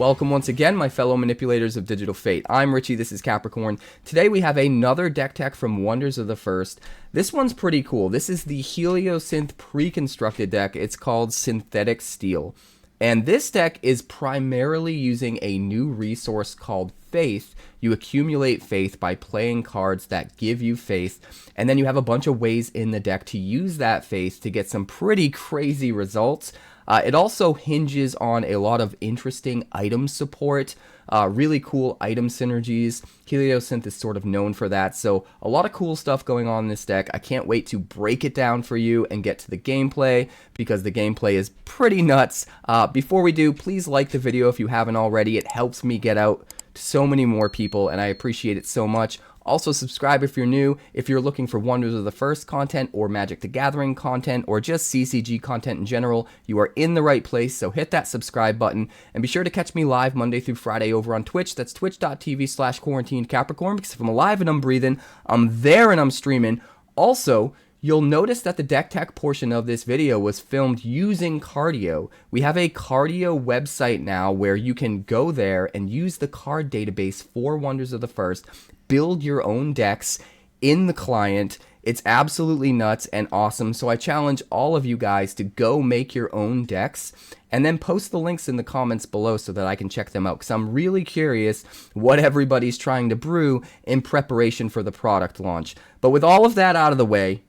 Welcome once again, my fellow manipulators of digital fate. I'm Richie, this is Capricorn. Today we have another deck tech from Wonders of the First. This one's pretty cool. This is the Heliosynth pre-constructed deck. It's called Synthetic Steel. And this deck is primarily using a new resource called Faith. You accumulate faith by playing cards that give you faith, and then you have a bunch of ways in the deck to use that faith to get some pretty crazy results. It also hinges on a lot of interesting item support, really cool item synergies. Heliosynth is sort of known for that, so a lot of cool stuff going on in this deck. I can't wait to break it down for you and get to the gameplay, because the gameplay is pretty nuts. Before we do, please like the video if you haven't already. It helps me get out to so many more people, and I appreciate it so much. Also, subscribe if you're new. If you're looking for Wonders of the First content, or Magic the Gathering content, or just CCG content in general, you are in the right place, so hit that subscribe button. And be sure to catch me live Monday through Friday over on Twitch. That's twitch.tv/quarantinedcapricorn, because if I'm alive and I'm breathing, I'm there and I'm streaming. Also, you'll notice that the deck tech portion of this video was filmed using Cardio. We have a Cardio website now where you can go there and use the card database for Wonders of the First, build your own decks in the client. It's absolutely nuts and awesome, so I challenge all of you guys to go make your own decks and then post the links in the comments below so that I can check them out, because I'm really curious what everybody's trying to brew in preparation for the product launch. But with all of that out of the way,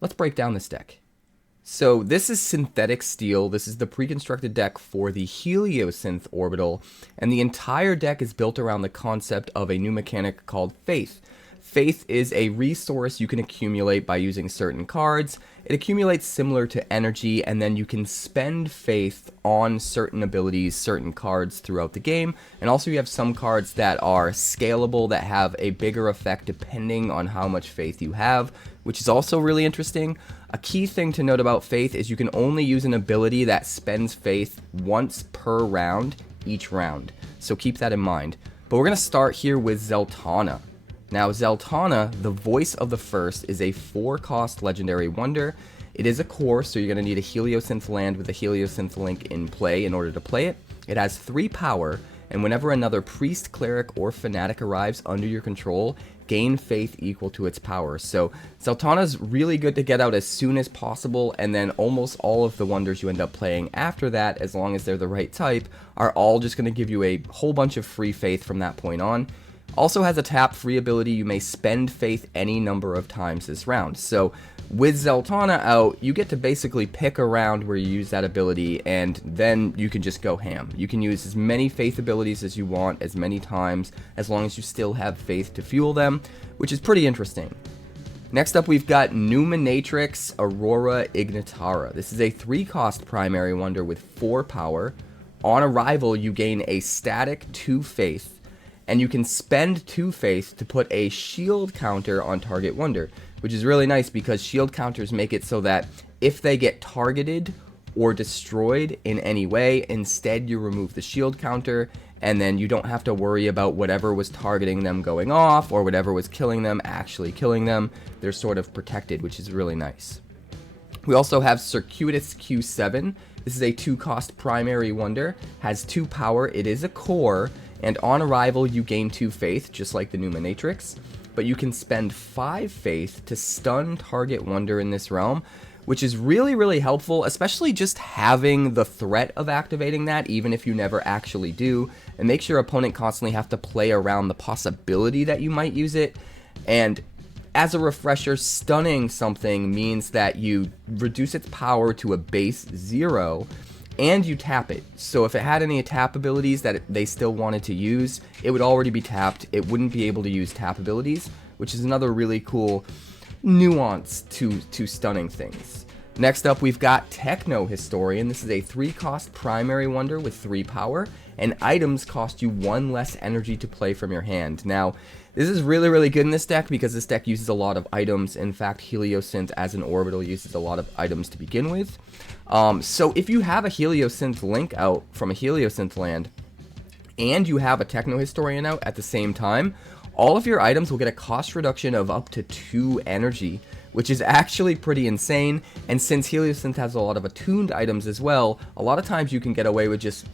let's break down this deck. So this is Synthetic Steel. This is the pre-constructed deck for the Heliosynth Orbital, and the entire deck is built around the concept of a new mechanic called Faith. Faith is a resource you can accumulate by using certain cards. It accumulates similar to energy, and then you can spend faith on certain abilities, certain cards throughout the game. And also you have some cards that are scalable, that have a bigger effect depending on how much faith you have, which is also really interesting. A key thing to note about faith is you can only use an ability that spends faith once per round, each round. So keep that in mind. But we're going to start here with Zeltona. Now, Zeltona, the Voice of the First, is a 4-cost legendary wonder. It is a core, so you're going to need a Heliosynth land with a Heliosynth link in play in order to play it. It has 3 power, and whenever another priest, cleric, or fanatic arrives under your control, gain faith equal to its power. So Zeltona's really good to get out as soon as possible, and then almost all of the wonders you end up playing after that, as long as they're the right type, are all just going to give you a whole bunch of free faith from that point on. Also has a tap free ability. You may spend faith any number of times this round. So with Zeltona out, you get to basically pick a round where you use that ability, and then you can just go ham. You can use as many faith abilities as you want, as many times, as long as you still have faith to fuel them, which is pretty interesting. Next up, we've got Numinatrix, Aurora, Ignitara. This is a 3-cost primary wonder with 4 power. On arrival, you gain a static 2 faith, and you can spend 2 faith to put a shield counter on target wonder, which is really nice because shield counters make it so that if they get targeted or destroyed in any way, instead you remove the shield counter, and then you don't have to worry about whatever was targeting them going off or whatever was killing them actually killing them. They're sort of protected, which is really nice. We also have Circuitious Q-7. This is a 2-cost primary wonder, has 2 power, it is a core, and on arrival you gain 2 faith, just like the Numinatrix, but you can spend 5 faith to stun target wonder in this realm, which is really, really helpful, especially just having the threat of activating that, even if you never actually do. It makes your opponent constantly have to play around the possibility that you might use it. And as a refresher, stunning something means that you reduce its power to a base 0, and you tap it. So if it had any tap abilities that they still wanted to use, it would already be tapped. It wouldn't be able to use tap abilities, which is another really cool nuance to stunning things. Next up, we've got Techno-Historian. This is a 3-cost primary wonder with 3 power, and items cost you 1 less energy to play from your hand. Now, this is really, really good in this deck because this deck uses a lot of items. In fact, Heliosynth as an orbital uses a lot of items to begin with. So if you have a Heliosynth link out from a Heliosynth land, and you have a Techno-Historian out at the same time, all of your items will get a cost reduction of up to 2 energy, which is actually pretty insane. And since Heliosynth has a lot of attuned items as well, a lot of times you can get away with just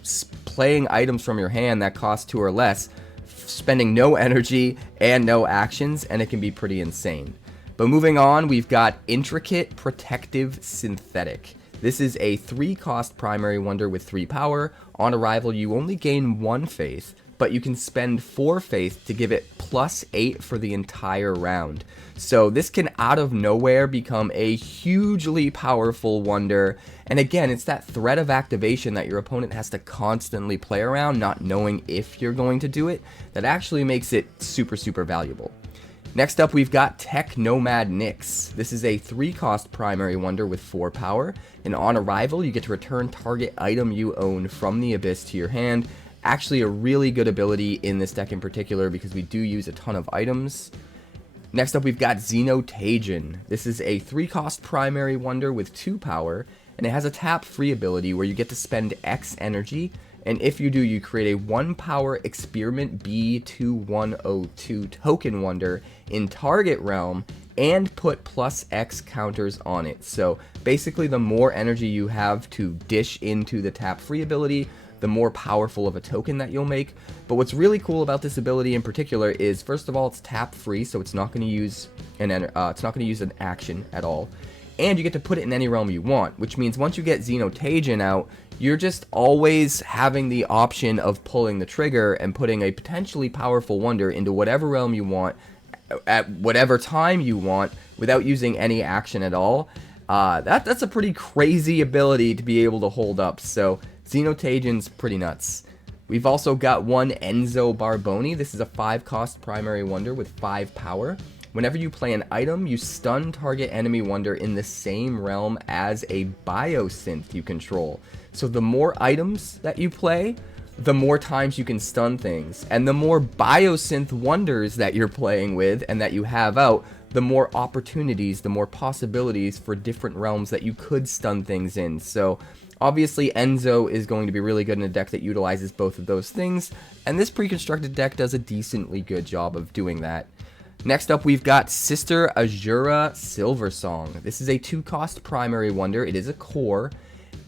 playing items from your hand that cost 2 or less, spending no energy and no actions, and it can be pretty insane. But moving on, we've got Intricate Protective Synthetic. This is a 3-cost primary wonder with 3 power. On arrival, you only gain 1 faith, but you can spend 4 faith to give it +8 for the entire round. So this can out of nowhere become a hugely powerful wonder. And again, it's that threat of activation that your opponent has to constantly play around, not knowing if you're going to do it, that actually makes it super, super valuable. Next up, we've got Nomad Nix. This is a 3-cost primary wonder with 4 power, and on arrival, you get to return target item you own from the Abyss to your hand. Actually a really good ability in this deck in particular because we do use a ton of items. Next up, we've got Xeno Tagion. This is a 3-cost primary wonder with 2 power, and it has a tap-free ability where you get to spend X energy, and if you do, you create a 1-power Experiment B2102 token wonder in target realm and put +X counters on it. So basically, the more energy you have to dish into the tap-free ability, the more powerful of a token that you'll make. But what's really cool about this ability in particular is, first of all, it's tap-free, so it's not going to use an action at all. And you get to put it in any realm you want, which means once you get Xeno Tagion out, you're just always having the option of pulling the trigger and putting a potentially powerful wonder into whatever realm you want, at whatever time you want, without using any action at all. That's a pretty crazy ability to be able to hold up, so Xeno Tagion's pretty nuts. We've also got one Enzo Barboni. This is a 5-cost primary wonder with 5 power. Whenever you play an item, you stun target enemy wonder in the same realm as a biosynth you control. So the more items that you play, the more times you can stun things. And the more biosynth wonders that you're playing with and that you have out, the more opportunities, the more possibilities for different realms that you could stun things in. So obviously, Enzo is going to be really good in a deck that utilizes both of those things, and this pre-constructed deck does a decently good job of doing that. Next up, we've got Sister Azura Silversong. This is a 2-cost primary wonder. It is a core,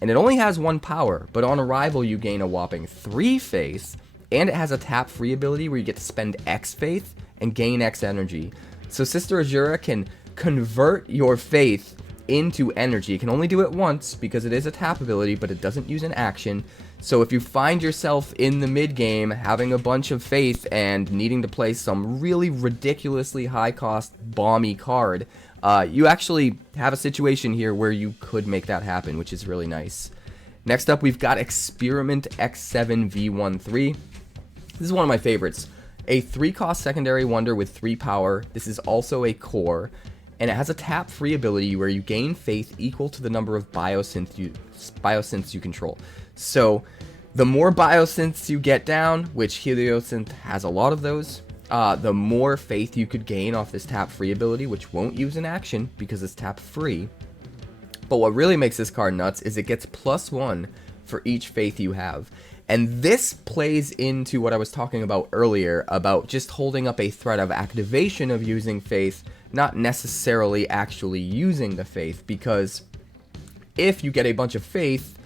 and it only has 1 power, but on arrival, you gain a whopping 3 faith, and it has a tap-free ability where you get to spend X faith and gain X energy. So Sister Azura can convert your faith into energy. It can only do it once because it is a tap ability, but it doesn't use an action. So if you find yourself in the mid game having a bunch of faith and needing to play some really ridiculously high cost bomby card, you actually have a situation here where you could make that happen, which is really nice. Next up, we've got Experiment X7 V13. This is one of my favorites. A 3-cost secondary wonder with 3 power. This is also a core, and it has a tap-free ability where you gain faith equal to the number of biosynths you control. So the more biosynths you get down, which Heliosynth has a lot of those, the more faith you could gain off this tap-free ability, which won't use an action because it's tap-free. But what really makes this card nuts is it gets +1 for each faith you have. And this plays into what I was talking about earlier, about just holding up a threat of activation of using faith, not necessarily actually using the faith, because if you get a bunch of faith,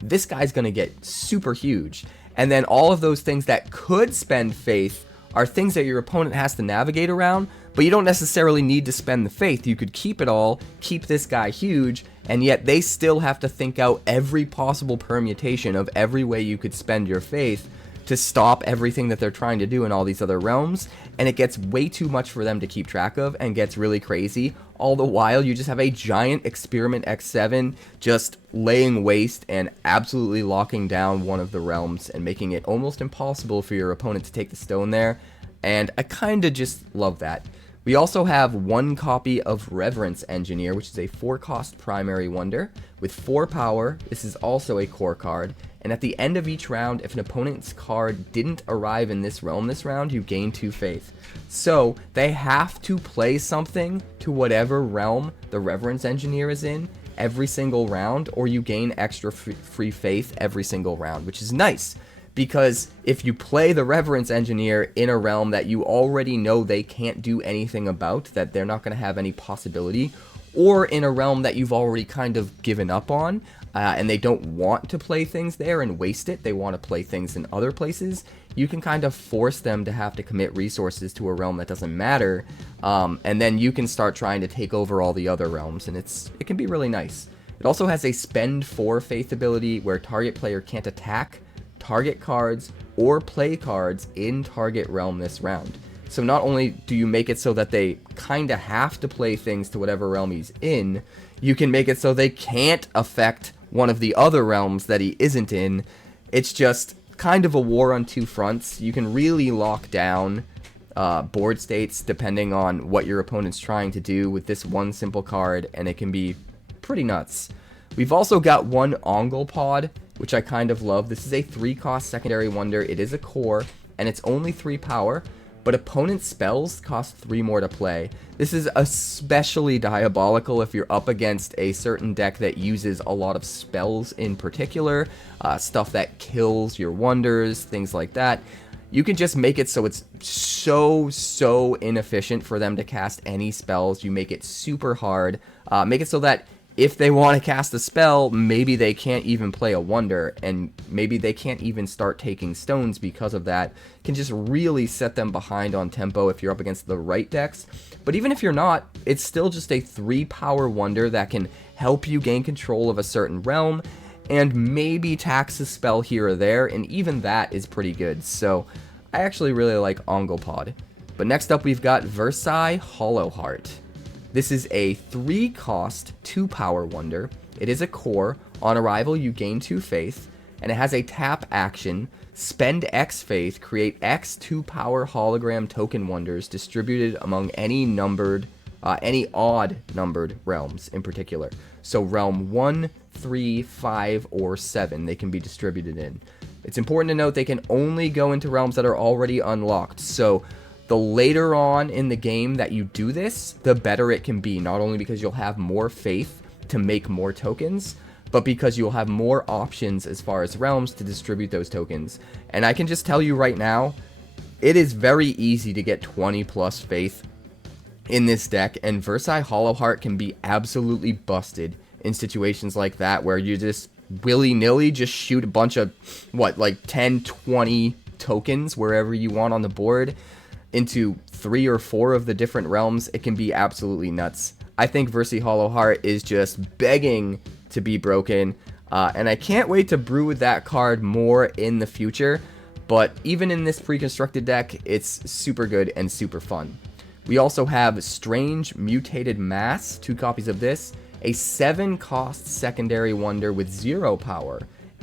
this guy's going to get super huge. And then all of those things that could spend faith are things that your opponent has to navigate around, but you don't necessarily need to spend the faith. You could keep it all, keep this guy huge, and yet they still have to think out every possible permutation of every way you could spend your faith to stop everything that they're trying to do in all these other realms, and it gets way too much for them to keep track of and gets really crazy. All the while, you just have a giant Experiment X7 just laying waste and absolutely locking down one of the realms and making it almost impossible for your opponent to take the stone there, and I kinda just love that. We also have one copy of Reverence Engineer, which is a 4-cost primary wonder with 4 power. This is also a core card, and at the end of each round, if an opponent's card didn't arrive in this realm this round, you gain 2 faith. So they have to play something to whatever realm the Reverence Engineer is in every single round, or you gain extra free faith every single round, which is nice. Because if you play the Reverence Engineer in a realm that you already know they can't do anything about, that they're not going to have any possibility, or in a realm that you've already kind of given up on, and they don't want to play things there and waste it, they want to play things in other places, you can kind of force them to have to commit resources to a realm that doesn't matter, and then you can start trying to take over all the other realms, and it can be really nice. It also has a spend 4 faith ability where target player can't attack, target cards, or play cards in target realm this round. So not only do you make it so that they kinda have to play things to whatever realm he's in, you can make it so they can't affect one of the other realms that he isn't in. It's just kind of a war on two fronts. You can really lock down board states depending on what your opponent's trying to do with this one simple card, and it can be pretty nuts. We've also got one 𝐿, which I kind of love. This is a 3-cost secondary wonder. It is a core, and it's only 3 power, but opponent spells cost 3 more to play. This is especially diabolical if you're up against a certain deck that uses a lot of spells in particular, stuff that kills your wonders, things like that. You can just make it so it's so inefficient for them to cast any spells. You make it super hard. Make it so that if they want to cast a spell, maybe they can't even play a wonder, and maybe they can't even start taking stones because of that. Can just really set them behind on tempo if you're up against the right decks. But even if you're not, it's still just a 3-power wonder that can help you gain control of a certain realm, and maybe tax a spell here or there, and even that is pretty good. So I actually really like 𝐿. But next up we've got 𝐵𝒉𝒄𝒄 ℔. This is a 3-cost, 2-power wonder. It is a core. On arrival, you gain 2 faith, and it has a tap action. Spend X faith, create X 2-power hologram token wonders distributed among any odd numbered realms in particular. So realm 1, 3, 5, or 7 they can be distributed in. It's important to note they can only go into realms that are already unlocked. So the later on in the game that you do this, the better it can be. Not only because you'll have more faith to make more tokens, but because you'll have more options as far as realms to distribute those tokens. And I can just tell you right now, it is very easy to get 20 plus faith in this deck, and 𝐵𝒉𝒄𝒄 ℔ can be absolutely busted in situations like that, where you just willy-nilly just shoot a bunch of, like 10, 20 tokens wherever you want on the board into 3 or 4 of the different realms. It can be absolutely nuts. I think 𝐵𝒉𝒄𝒄 ℔ is just begging to be broken, and I can't wait to brew with that card more in the future, but even in this pre-constructed deck, it's super good and super fun. We also have Strange Mutated Mass, 2 copies of this, a 7-cost secondary wonder with 0 power,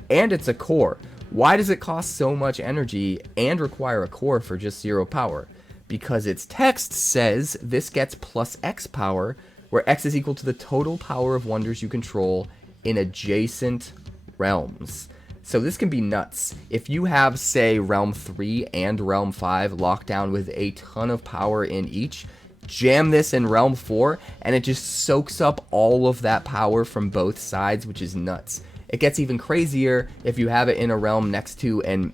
and it's a core. Why does it cost so much energy and require a core for just 0 power? Because its text says this gets plus X power, where X is equal to the total power of wonders you control in adjacent realms. So this can be nuts. If you have, say, realm 3 and realm 5 locked down with a ton of power in each, jam this in realm 4, and it just soaks up all of that power from both sides, which is nuts. It gets even crazier if you have it in a realm next to an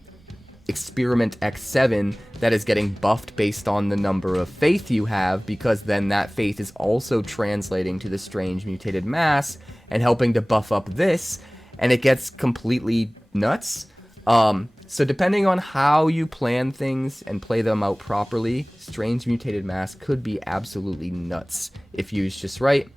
experiment X7 that is getting buffed based on the number of faith you have, because then that faith is also translating to the Strange Mutated Mass and helping to buff up this, and it gets completely nuts. So depending on how you plan things and play them out properly, Strange Mutated Mass could be absolutely nuts if used just right.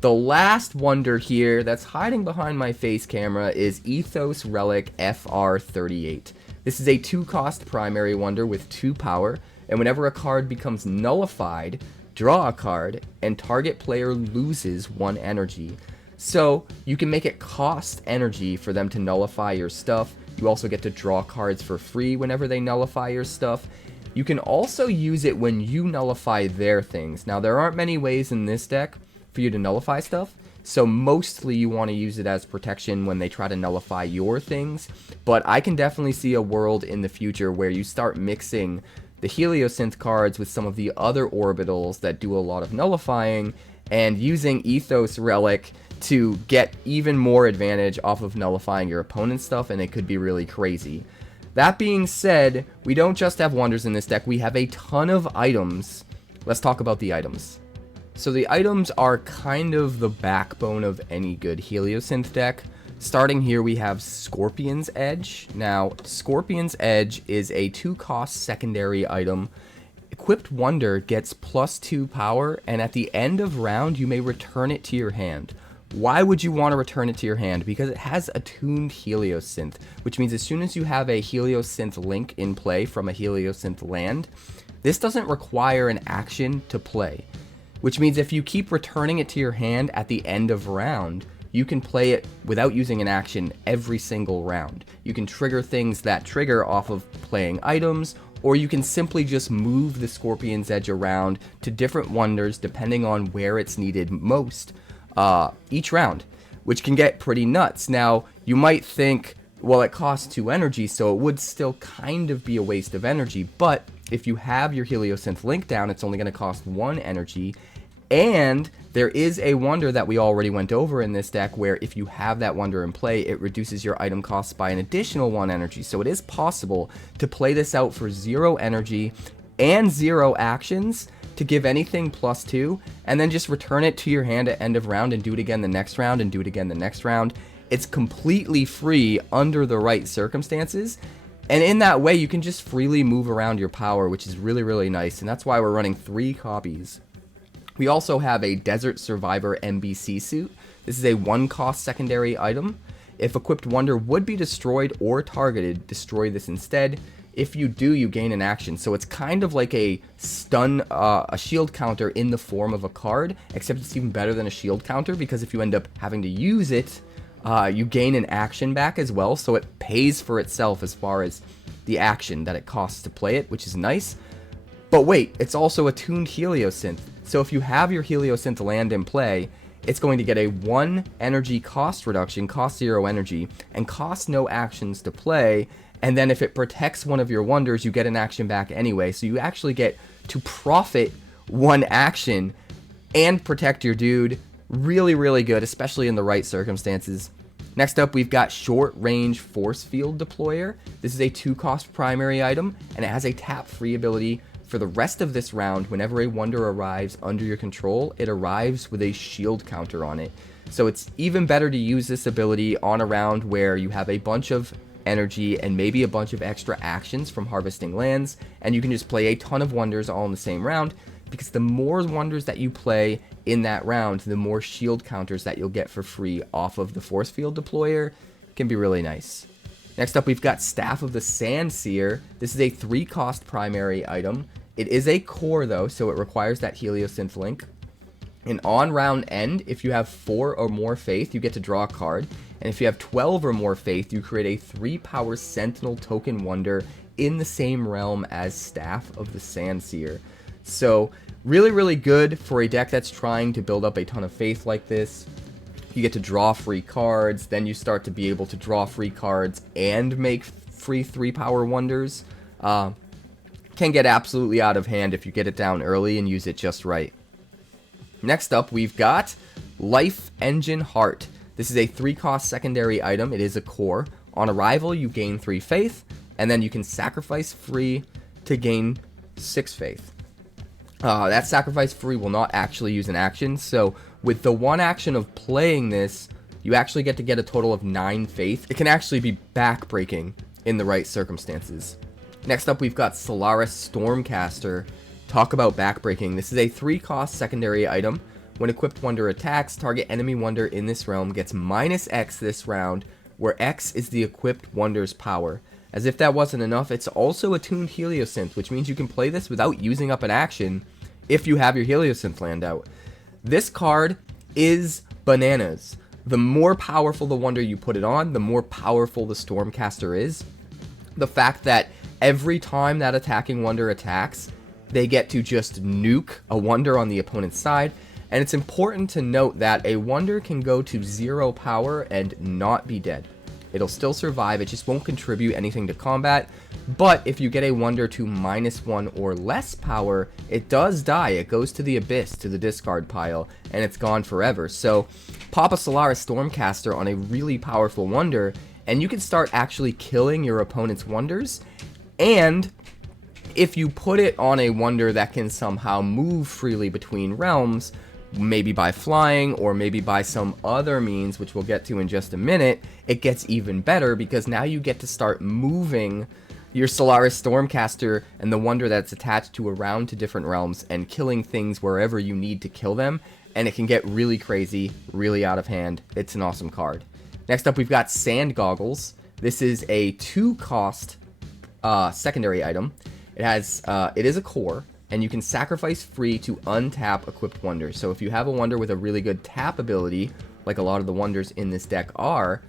The last wonder here that's hiding behind my face camera is Ethos Relic FR38. This is a 2-cost primary wonder with 2 power, and whenever a card becomes nullified, draw a card, and target player loses 1 energy. So you can make it cost energy for them to nullify your stuff. You also get to draw cards for free whenever they nullify your stuff. You can also use it when you nullify their things. Now, there aren't many ways in this deck for you to nullify stuff, so mostly you want to use it as protection when they try to nullify your things, but I can definitely see a world in the future where you start mixing the Heliosynth cards with some of the other orbitals that do a lot of nullifying, and using Ethos Relic to get even more advantage off of nullifying your opponent's stuff, and it could be really crazy. That being said, we don't just have wonders in this deck, we have a ton of items. Let's talk about the items. So the items are kind of the backbone of any good Heliosynth deck. Starting here, we have Scorpion's Edge. Now, Scorpion's Edge is a 2-cost secondary item. Equipped Wonder gets +2 power, and at the end of round, you may return it to your hand. Why would you want to return it to your hand? Because it has a tuned Heliosynth, which means as soon as you have a Heliosynth link in play from a Heliosynth land, this doesn't require an action to play. Which means if you keep returning it to your hand at the end of round, you can play it without using an action every single round. You can trigger things that trigger off of playing items, or you can simply just move the Scorpion's Edge around to different wonders depending on where it's needed most each round, which can get pretty nuts. Now, you might think, well, it costs 2 energy, so it would still kind of be a waste of energy, but if you have your Heliosynth link down, it's only going to cost 1 energy, and there is a wonder that we already went over in this deck where if you have that wonder in play, it reduces your item costs by an additional 1 energy. So it is possible to play this out for 0 energy and 0 actions to give anything +2, and then just return it to your hand at end of round and do it again the next round and do it again the next round. It's completely free under the right circumstances. And in that way, you can just freely move around your power, which is really, really nice. And that's why we're running 3 copies. We also have a Desert Survivor MBC suit. This is a 1-cost secondary item. If Equipped Wonder would be destroyed or targeted, destroy this instead. If you do, you gain an action. So it's kind of like a stun, a shield counter in the form of a card, except it's even better than a shield counter because if you end up having to use it, you gain an action back as well. So it pays for itself as far as the action that it costs to play it, which is nice. But wait, it's also a tuned Heliosynth. So if you have your Heliosynth land in play, it's going to get a 1 energy cost reduction, cost 0 energy, and cost no actions to play. And then if it protects one of your wonders, you get an action back anyway. So you actually get to profit 1 action and protect your dude. Really, really good, especially in the right circumstances. Next up, we've got Short Range Force Field Deployer. This is a 2-cost primary item, and it has a tap-free ability. For the rest of this round, whenever a wonder arrives under your control, it arrives with a shield counter on it. So it's even better to use this ability on a round where you have a bunch of energy and maybe a bunch of extra actions from harvesting lands, and you can just play a ton of wonders all in the same round, because the more wonders that you play in that round, the more shield counters that you'll get for free off of the Force Field Deployer. Can be really nice. Next up, we've got Staff of the Sandseer. This is a 3-cost primary item. It is a core though, so it requires that Heliosynth link. And on round end, if you have 4 or more faith, you get to draw a card. And if you have 12 or more faith, you create a 3-power Sentinel token wonder in the same realm as Staff of the Sandseer. So really, really good for a deck that's trying to build up a ton of faith like this. You get to draw free cards, then you start to be able to draw free cards and make free 3-power wonders. Can get absolutely out of hand if you get it down early and use it just right. Next up, we've got Life Engine Heart. This is a 3-cost secondary item. It is a core. On arrival, you gain 3 faith, and then you can sacrifice free to gain 6 faith. That sacrifice free will not actually use an action, so with the 1 action of playing this, you actually get to get a total of 9 faith. It can actually be backbreaking in the right circumstances. Next up, we've got Solaris Stormcaster. Talk about backbreaking. This is a 3-cost secondary item. When Equipped Wonder attacks, target enemy wonder in this realm gets -X this round, where X is the Equipped Wonder's power. As if that wasn't enough, it's also a tuned Heliosynth, which means you can play this without using up an action if you have your Heliosynth land out. This card is bananas. The more powerful the wonder you put it on, the more powerful the Stormcaster is. The fact that every time that attacking wonder attacks, they get to just nuke a wonder on the opponent's side. And it's important to note that a wonder can go to 0 power and not be dead. It'll still survive, it just won't contribute anything to combat. But if you get a wonder to -1 or less power, it does die. It goes to the abyss, to the discard pile, and it's gone forever. So pop a Solaris Stormcaster on a really powerful wonder, and you can start actually killing your opponent's wonders. And if you put it on a wonder that can somehow move freely between realms, maybe by flying or maybe by some other means, which we'll get to in just a minute, it gets even better because now you get to start moving your Solaris Stormcaster and the wonder that's attached to around to different realms and killing things wherever you need to kill them, and it can get really crazy, really out of hand. It's an awesome card. Next up, we've got Sand Goggles. This is a 2-cost secondary item. It is a core, and you can sacrifice free to untap equipped wonders. So if you have a wonder with a really good tap ability, like a lot of the wonders in this deck are,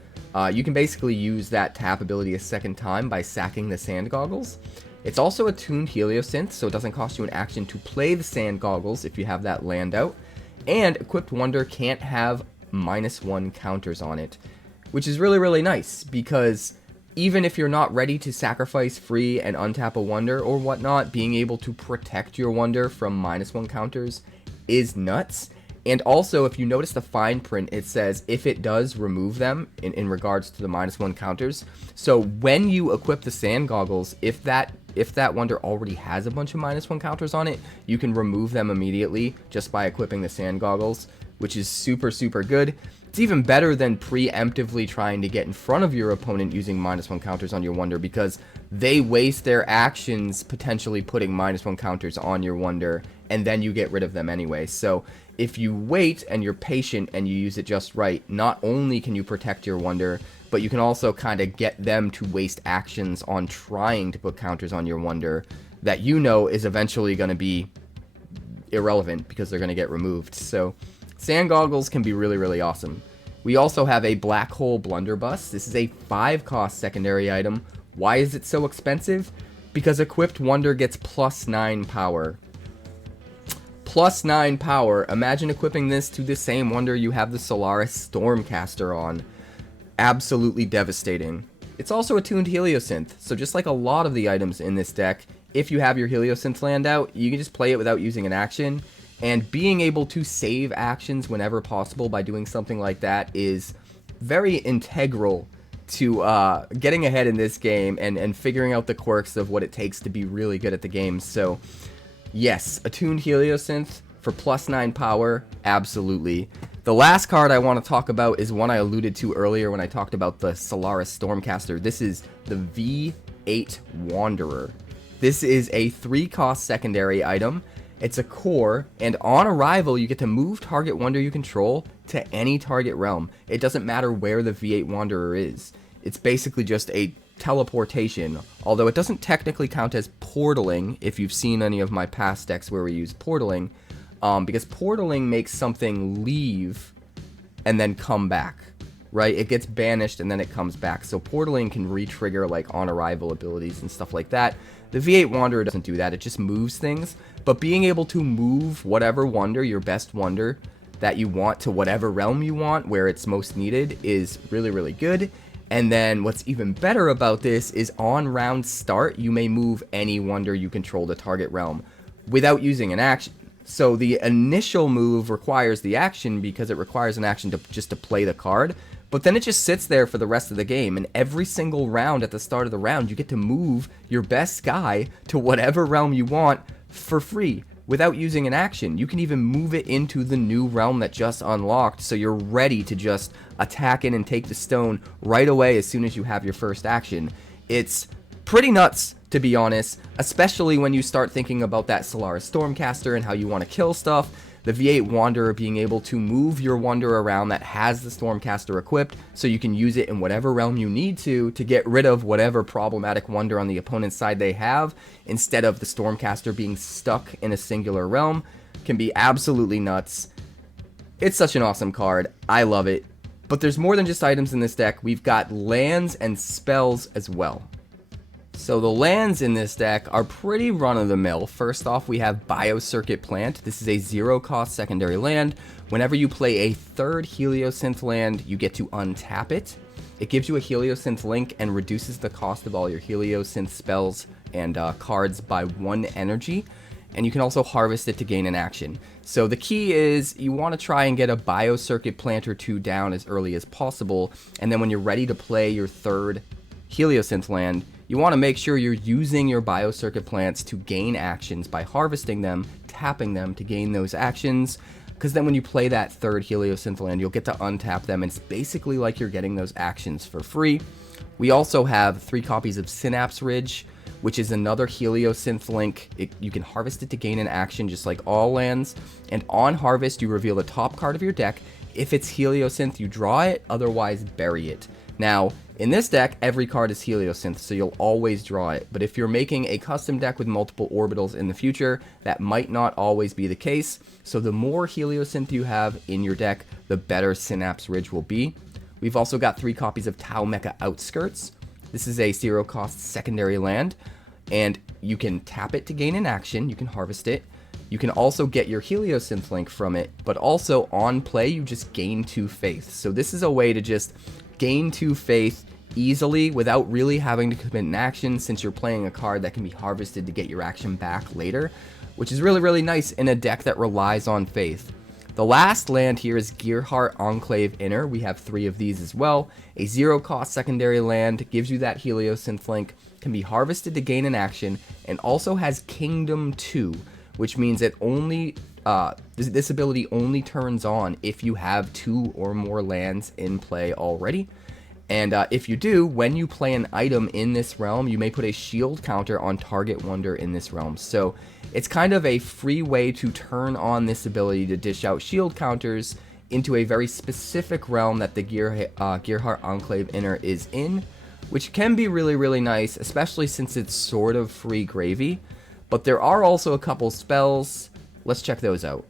you can basically use that tap ability a second time by sacking the Sand Goggles. It's also a tuned Heliosynth, so it doesn't cost you an action to play the Sand Goggles if you have that land out. And equipped wonder can't have -1 counters on it, which is really, really nice, because even if you're not ready to sacrifice free and untap a wonder or whatnot, being able to protect your wonder from -1 counters is nuts. And also, if you notice the fine print, it says if it does remove them in regards to the -1 counters. So when you equip the Sand Goggles, if that wonder already has a bunch of -1 counters on it, you can remove them immediately just by equipping the Sand Goggles, which is super, super good. It's even better than preemptively trying to get in front of your opponent using -1 counters on your wonder, because they waste their actions potentially putting -1 counters on your wonder, and then you get rid of them anyway. So if you wait and you're patient and you use it just right, not only can you protect your wonder, but you can also kind of get them to waste actions on trying to put counters on your wonder that you know is eventually going to be irrelevant because they're going to get removed. So Sand Goggles can be really, really awesome. We also have a Black Hole Blunderbuss. This is a 5-cost secondary item. Why is it so expensive? Because equipped wonder gets +9 power. +9 power. Imagine equipping this to the same wonder you have the Solaris Stormcaster on. Absolutely devastating. It's also a tuned Heliosynth, so just like a lot of the items in this deck, if you have your Heliosynth land out, you can just play it without using an action, and being able to save actions whenever possible by doing something like that is very integral to getting ahead in this game and figuring out the quirks of what it takes to be really good at the game. So yes, a tuned Heliosynth for +9 power, absolutely. The last card I want to talk about is one I alluded to earlier when I talked about the Solaris Stormcaster. This is the V8 Wanderer. This is a 3-cost secondary item. It's a core, and on arrival, you get to move target wonder you control to any target realm. It doesn't matter where the V8 Wanderer is. It's basically just a teleportation, although it doesn't technically count as portaling if you've seen any of my past decks where we use portaling, because portaling makes something leave and then come back, right? It gets banished and then it comes back. So portaling can re-trigger like on arrival abilities and stuff like that. The V8 Wanderer doesn't do that, it just moves things. But being able to move whatever wonder, your best wonder that you want, to whatever realm you want where it's most needed is really, really good. And then what's even better about this is on round start, you may move any wonder you control to target realm without using an action. So the initial move requires the action because it requires an action to play the card, but then it just sits there for the rest of the game, and every single round at the start of the round, you get to move your best guy to whatever realm you want for free without using an action. You can even move it into the new realm that just unlocked, so you're ready to just attack in and take the stone right away as soon as you have your first action. It's pretty nuts, to be honest, especially when you start thinking about that Solaris Stormcaster and how you want to kill stuff. The V8 Wanderer being able to move your wonder around that has the Stormcaster equipped, so you can use it in whatever realm you need to get rid of whatever problematic wonder on the opponent's side they have, instead of the Stormcaster being stuck in a singular realm, can be absolutely nuts. It's such an awesome card. I love it. But there's more than just items in this deck. We've got lands and spells as well. So the lands in this deck are pretty run-of-the-mill. First off, we have Biocircuit Plant. This is a 0-cost secondary land. Whenever you play a third Heliosynth land, you get to untap it. It gives you a Heliosynth link and reduces the cost of all your Heliosynth spells and cards by 1 energy. And you can also harvest it to gain an action. So the key is you want to try and get a Biocircuit Plant or 2 down as early as possible. And then when you're ready to play your third Heliosynth land, you want to make sure you're using your Biocircuit Plants to gain actions by harvesting them, tapping them to gain those actions. because then when you play that third Heliosynth land, you'll get to untap them, and it's basically like you're getting those actions for free. We also have 3 copies of Synapse Ridge, which is another Heliosynth link. You can harvest it to gain an action just like all lands, and on harvest you reveal the top card of your deck. If it's Heliosynth, you draw it, otherwise bury it. Now, in this deck, every card is Heliosynth, so you'll always draw it, but if you're making a custom deck with multiple orbitals in the future, that might not always be the case, so the more Heliosynth you have in your deck, the better Synapse Ridge will be. We've also got 3 copies of Tau Mecha Outskirts. This is a 0-cost secondary land, and you can tap it to gain an action, you can harvest it. You can also get your Heliosynth link from it, but also on play, you just gain 2 faith. So this is a way to just gain 2 faith easily without really having to commit an action, since you're playing a card that can be harvested to get your action back later, which is really, really nice in a deck that relies on faith. The last land here is Gearhart Enclave Inner. We have 3 of these as well. A 0-cost secondary land, gives you that Heliosynth link, can be harvested to gain an action, and also has Kingdom 2, which means it only this ability only turns on if you have 2 or more lands in play already. And if you do, when you play an item in this realm, you may put a shield counter on target wonder in this realm. So it's kind of a free way to turn on this ability to dish out shield counters into a very specific realm that the Gearhart Enclave Inner is in, which can be really, really nice, especially since it's sort of free gravy. But there are also a couple spells. Let's check those out.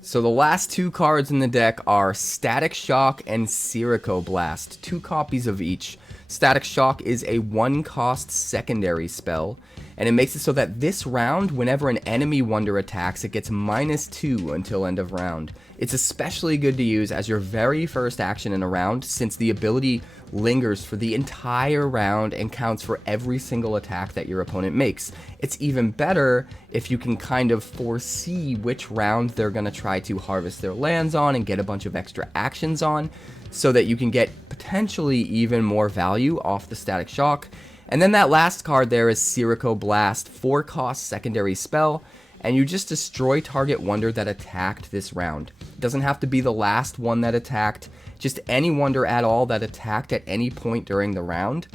So the last 2 cards in the deck are Static Shock and Sirocco Blast, 2 copies of each. Static Shock is a 1-cost secondary spell, and it makes it so that this round, whenever an enemy wonder attacks, it gets -2 until end of round. It's especially good to use as your very first action in a round, since the ability lingers for the entire round and counts for every single attack that your opponent makes. It's even better if you can kind of foresee which round they're going to try to harvest their lands on and get a bunch of extra actions on, so that you can get potentially even more value off the Static Shock. And then that last card there is Sirocco Blast, 4-cost secondary spell, and you just destroy target wonder that attacked this round. It doesn't have to be the last one that attacked, just any wonder at all that attacked at any point during the round.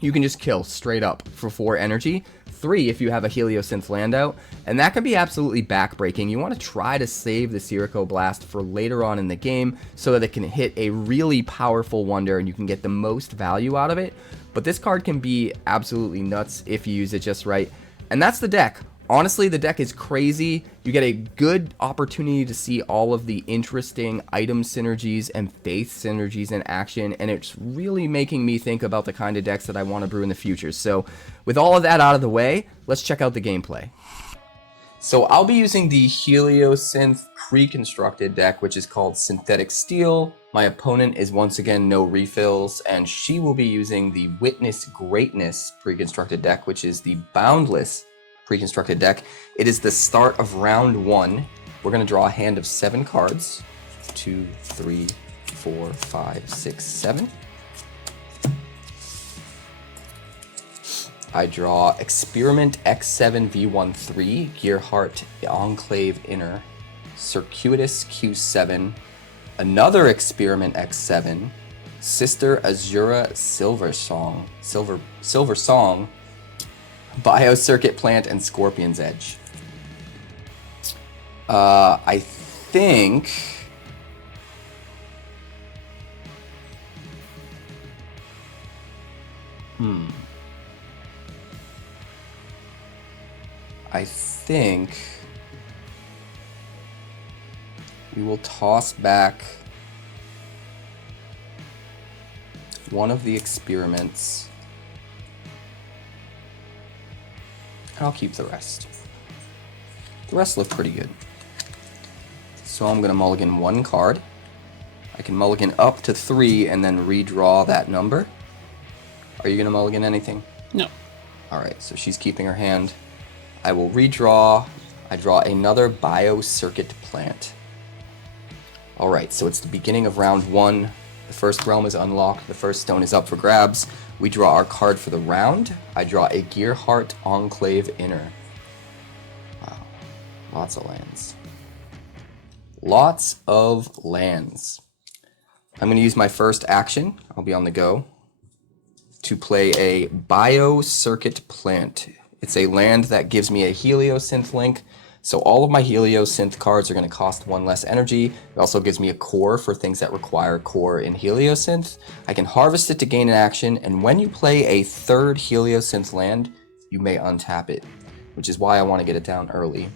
You can just kill straight up for 4 energy, 3 if you have a Heliosynth land out, and that can be absolutely backbreaking. You want to try to save the Sirocco Blast for later on in the game so that it can hit a really powerful wonder and you can get the most value out of it. But this card can be absolutely nuts if you use it just right. And that's the deck. Honestly, the deck is crazy. You get a good opportunity to see all of the interesting item synergies and faith synergies in action, and it's really making me think about the kind of decks that I want to brew in the future. So with all of that out of the way, let's check out the gameplay. So I'll be using the Heliosynth pre-constructed deck, which is called Synthetic Steel. My opponent is once again No Refills, and she will be using the Witness Greatness pre-constructed deck, which is the Boundless pre-constructed deck. It is the start of round 1. We're going to draw a hand of 7 cards. 2, 3, 4, 5, 6, 7. I draw Experiment X7 V13, Gearhart Enclave Inner, Circuitious Q7, another Experiment X7, Sister Azura Silver Song, Biocircuit Plant, and Scorpion's Edge. I think we will toss back one of the experiments. I'll keep the rest. The rest look pretty good. So I'm going to mulligan 1 card. I can mulligan up to 3 and then redraw that number. Are you going to mulligan anything? No. Alright, so she's keeping her hand. I will redraw. I draw another Biocircuit Plant. Alright, so it's the beginning of round 1. The first realm is unlocked. The first stone is up for grabs. We draw our card for the round. I draw a Gearhart Enclave Inner. Wow, lots of lands. Lots of lands. I'm going to use my first action. I'll be on the go to play a Biocircuit Plant. It's a land that gives me a Heliosynth link. So all of my Heliosynth cards are going to cost 1 less energy. It also gives me a core for things that require core in Heliosynth. I can harvest it to gain an action, and when you play a third Heliosynth land, you may untap it, which is why I want to get it down early.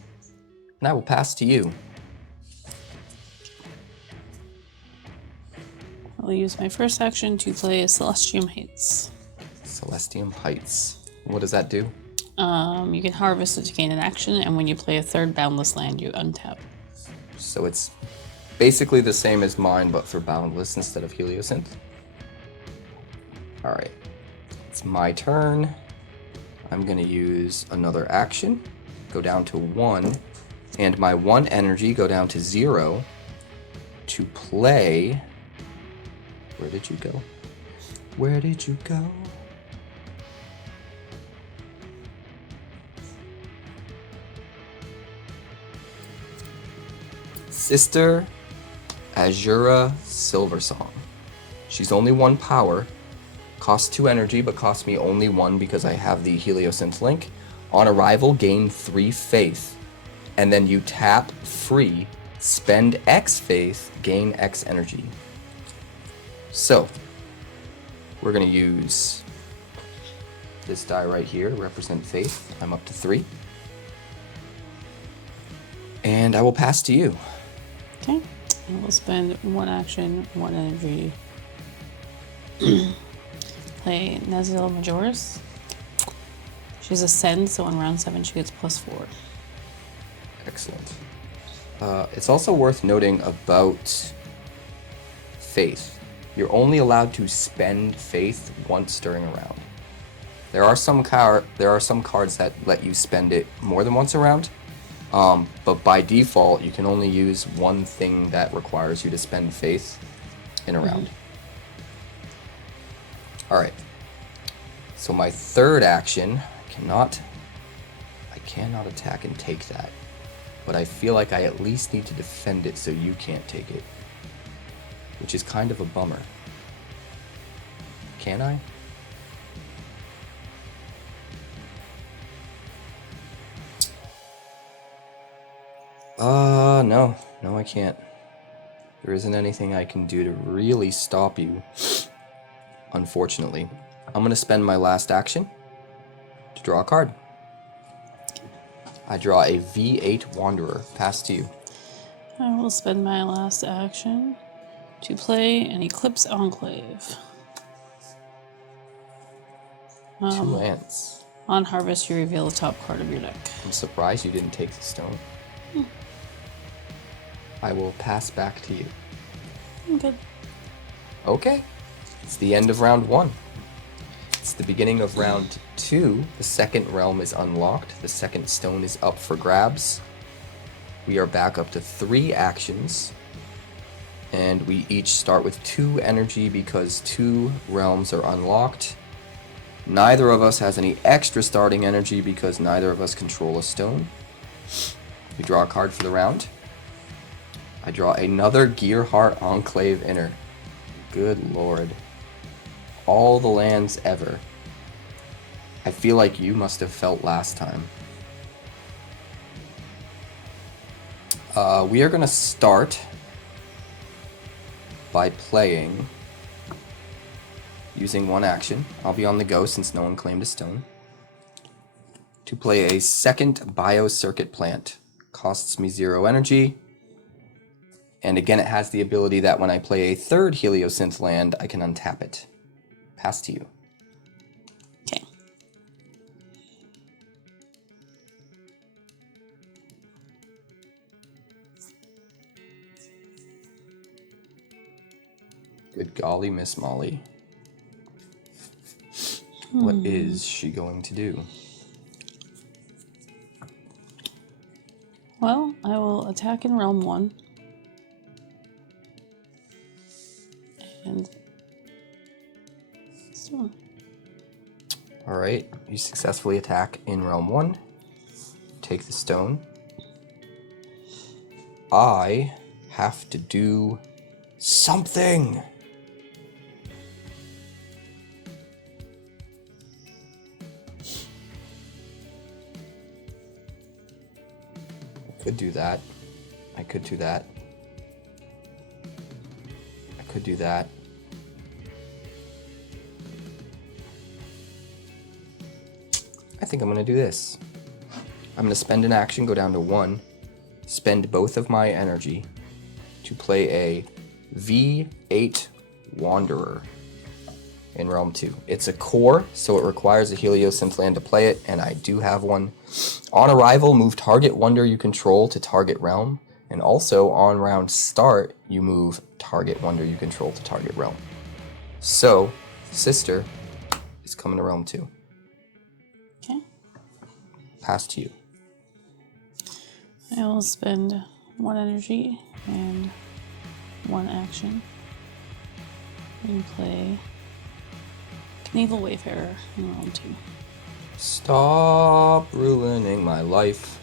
And I will pass to you. I'll use my first action to play Celestium Heights. Celestium Heights. What does that do? You can harvest it to gain an action, and when you play a third boundless land, you untap. So it's basically the same as mine, but for boundless instead of Heliosynth. Alright. It's my turn. I'm going to use another action. Go down to 1. And my 1 energy go down to 0 to play... Where did you go? Where did you go? Sister Azura Silversong. She's only 1 power, costs 2 energy, but costs me only 1 because I have the Heliosynth link. On arrival, gain 3 faith, and then you tap free, spend X faith, gain X energy. So, we're going to use this die right here to represent faith. I'm up to 3. And I will pass to you. Okay, and we'll spend 1 action, 1 energy. Play Nazil Majoris. She's Ascend, so on round 7 she gets +4. Excellent. It's also worth noting about faith. You're only allowed to spend faith once during a round. There are some cards that let you spend it more than once a round. But by default, you can only use 1 thing that requires you to spend faith in a round. Alright. So my third action, I cannot attack and take that. But I feel like I at least need to defend it so you can't take it. Which is kind of a bummer. Can I? No. No, I can't. There isn't anything I can do to really stop you, unfortunately. I'm going to spend my last action to draw a card. I draw a V8 Wanderer. Pass to you. I will spend my last action to play an Eclipse Enclave. 2 lands. On harvest, you reveal the top card of your deck. I'm surprised you didn't take the stone. I will pass back to you. Good. Okay. It's the end of round 1. It's the beginning of round 2. The second realm is unlocked. The second stone is up for grabs. We are back up to 3 actions. And we each start with 2 energy because 2 realms are unlocked. Neither of us has any extra starting energy because neither of us control a stone. We draw a card for the round. I draw another Gearheart Enclave Inner. Good lord. All the lands ever. I feel like you must have felt last time. We are going to start by playing using 1 action. I'll be on the go since no one claimed a stone. To play a second Biocircuit Plant. Costs me 0 energy. And again, it has the ability that when I play a third Heliosynth land, I can untap it. Pass to you. Okay. Good golly, Miss Molly. What is she going to do? Well, I will attack in realm 1. And so. Alright, you successfully attack in realm 1. Take the stone. I have to do something. I could do that. I could do that. I could do that. I think I'm going to do this. I'm going to spend an action, go down to 1, spend both of my energy to play a V8 Wanderer in Realm 2. It's a core, so it requires a Heliosynth land to play it, and I do have one. On arrival, move target wonder you control to target realm, and also on round start, you move target wonder you control to target realm. So, Sister is coming to Realm 2. Okay. Pass to you. I will spend 1 energy and 1 action and play Knievel Wayfarer in Realm 2. Stop ruining my life.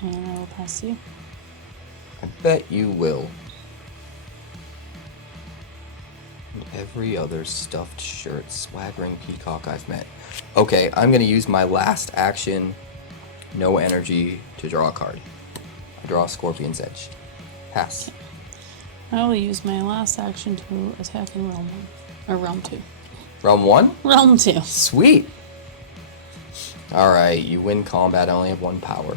And I will pass you. I bet you will. And every other stuffed shirt, swaggering peacock I've met. Okay, I'm going to use my last action, no energy, to draw a card. I draw a Scorpion's Edge. Pass. I will use my last action to attack in Realm 1. Or Realm 2. Realm 1? Realm 2. Sweet! Alright, you win combat, I only have 1 power.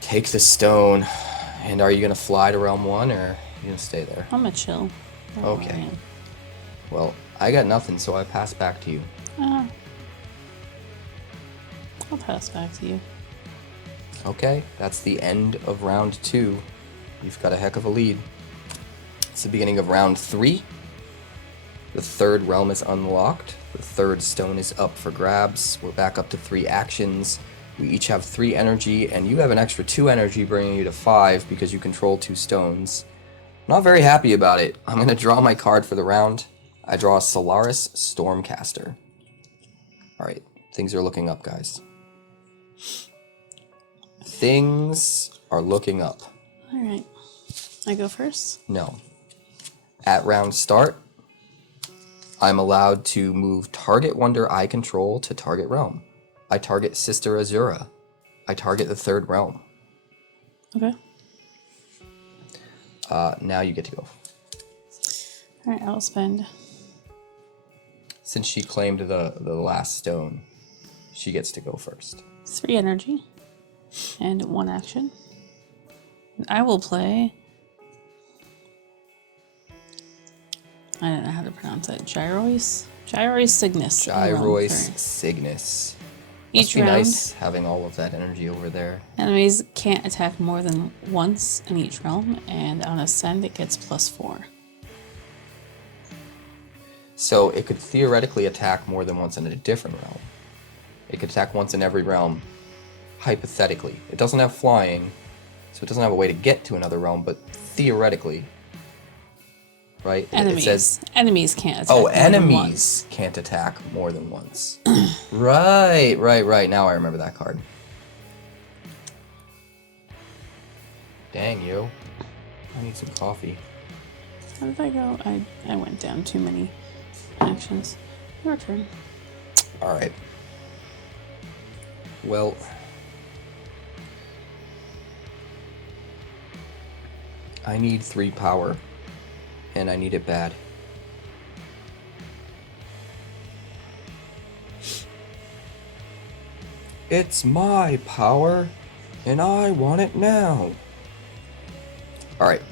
Take the stone. And are you going to fly to Realm 1, or are you going to stay there? I'm gonna chill. Okay. Well, I got nothing, so I pass back to you. I'll pass back to you. Okay, that's the end of round 2. You've got a heck of a lead. It's the beginning of round 3. The 3rd realm is unlocked. The 3rd stone is up for grabs. We're back up to 3 actions. We each have 3 energy, and you have an extra 2 energy, bringing you to 5 because you control 2 stones. Not very happy about it. I'm going to draw my card for the round. I draw a Solaris Stormcaster. Alright, things are looking up, guys. Things are looking up. Alright. I go first? No. At round start, I'm allowed to move target wonder I control to target realm. I target Sister Azura. I target the 3rd realm. Okay. Now you get to go. Alright, I'll spend. Since she claimed the last stone, she gets to go first. 3 energy and 1 action. And I will play. I don't know how to pronounce it. Gyrois Cygnus. Gyrois Cygnus. Each Must be round, nice having all of that energy over there. enemies can't attack more than once in each realm, and on ascend it gets +4. So it could theoretically attack more than once in a different realm. It could attack once in every realm, hypothetically. It doesn't have flying, so it doesn't have a way to get to another realm, but theoretically, right? Enemies can't attack Oh, more than enemies once. can't attack more than once. Right. Now I remember that card. Dang, yo. I need some coffee. How did I go? I went down too many actions. Your turn. Alright. Well, I need 3 power, and I need it bad. It's my power, and I want it now. Alright.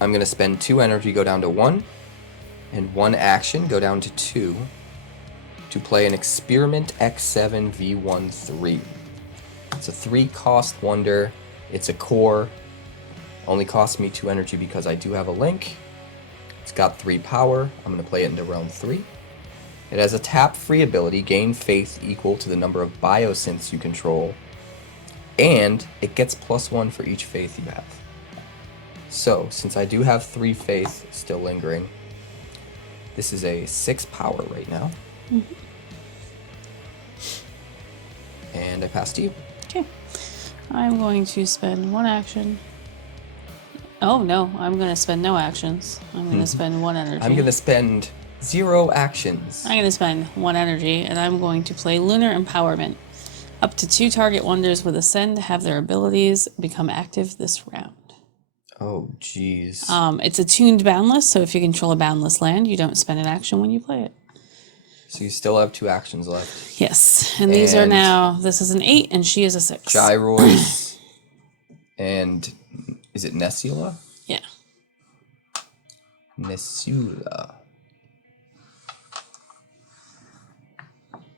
I'm going to spend 2 energy, go down to 1, and 1 action, go down to 2, to play an Experiment X7 V13. It's a 3-cost wonder. It's a core. Only costs me 2 energy because I do have a link. It's got 3 power. I'm going to play it into round 3. It has a tap-free ability, gain faith equal to the number of biosynths you control, and it gets +1 for each faith you have. So, since I do have 3 faith still lingering, this is a 6 power right now. And I pass to you. Okay. I'm going to spend 1 action. Oh no, I'm going to spend no actions. I'm going to spend 1 energy. I'm going to spend 0 actions. I'm going to spend 1 energy, and I'm going to play Lunar Empowerment. Up to 2 target wonders with Ascend have their abilities become active this round. Oh, jeez. It's a tuned boundless, so if you control a boundless land, you don't spend an action when you play it. So you still have 2 actions left. Yes, and these are now, this is an 8, and she is a 6. Gyrois and, is it Nesula? Yeah. Nesula.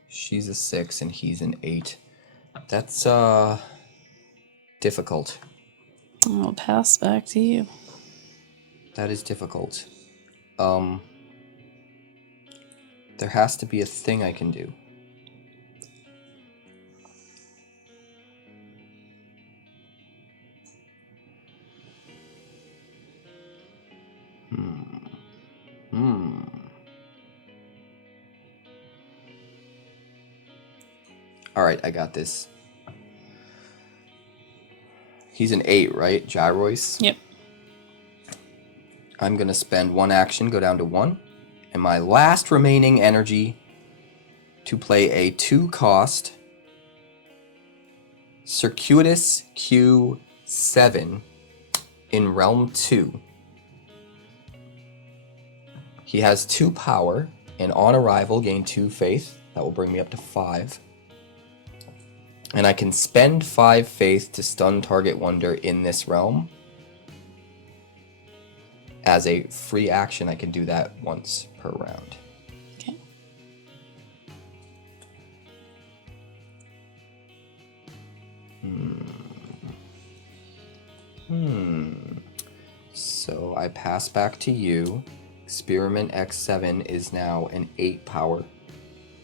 She's a 6 and he's an 8. That's, difficult. I'll pass back to you. That is difficult. There has to be a thing I can do. Alright, I got this. He's an 8, right? Gyrois? Yep. I'm going to spend 1 action, go down to 1. And my last remaining energy to play a 2-cost Circuitious Q-7 in Realm 2. He has 2 power, and on arrival gain 2 faith. That will bring me up to 5. And I can spend 5 faith to stun target wonder in this realm. As a free action, I can do that once per round. Okay. So I pass back to you. Experiment X7 is now an 8 power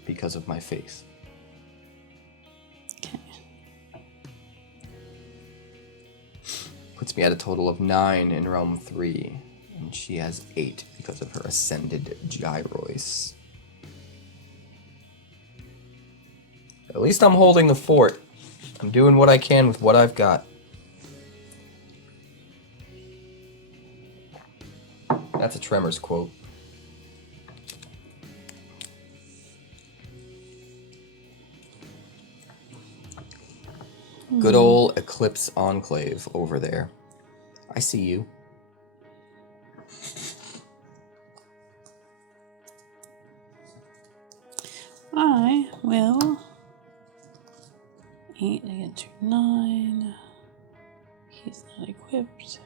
because of my faith. Okay. Puts me at a total of 9 in Realm 3. And she has 8 because of her Ascended Gyrois. At least I'm holding the fort. I'm doing what I can with what I've got. That's a Tremors quote. Good old Eclipse Enclave over there. I see you. I will 8 against 9. He's not equipped.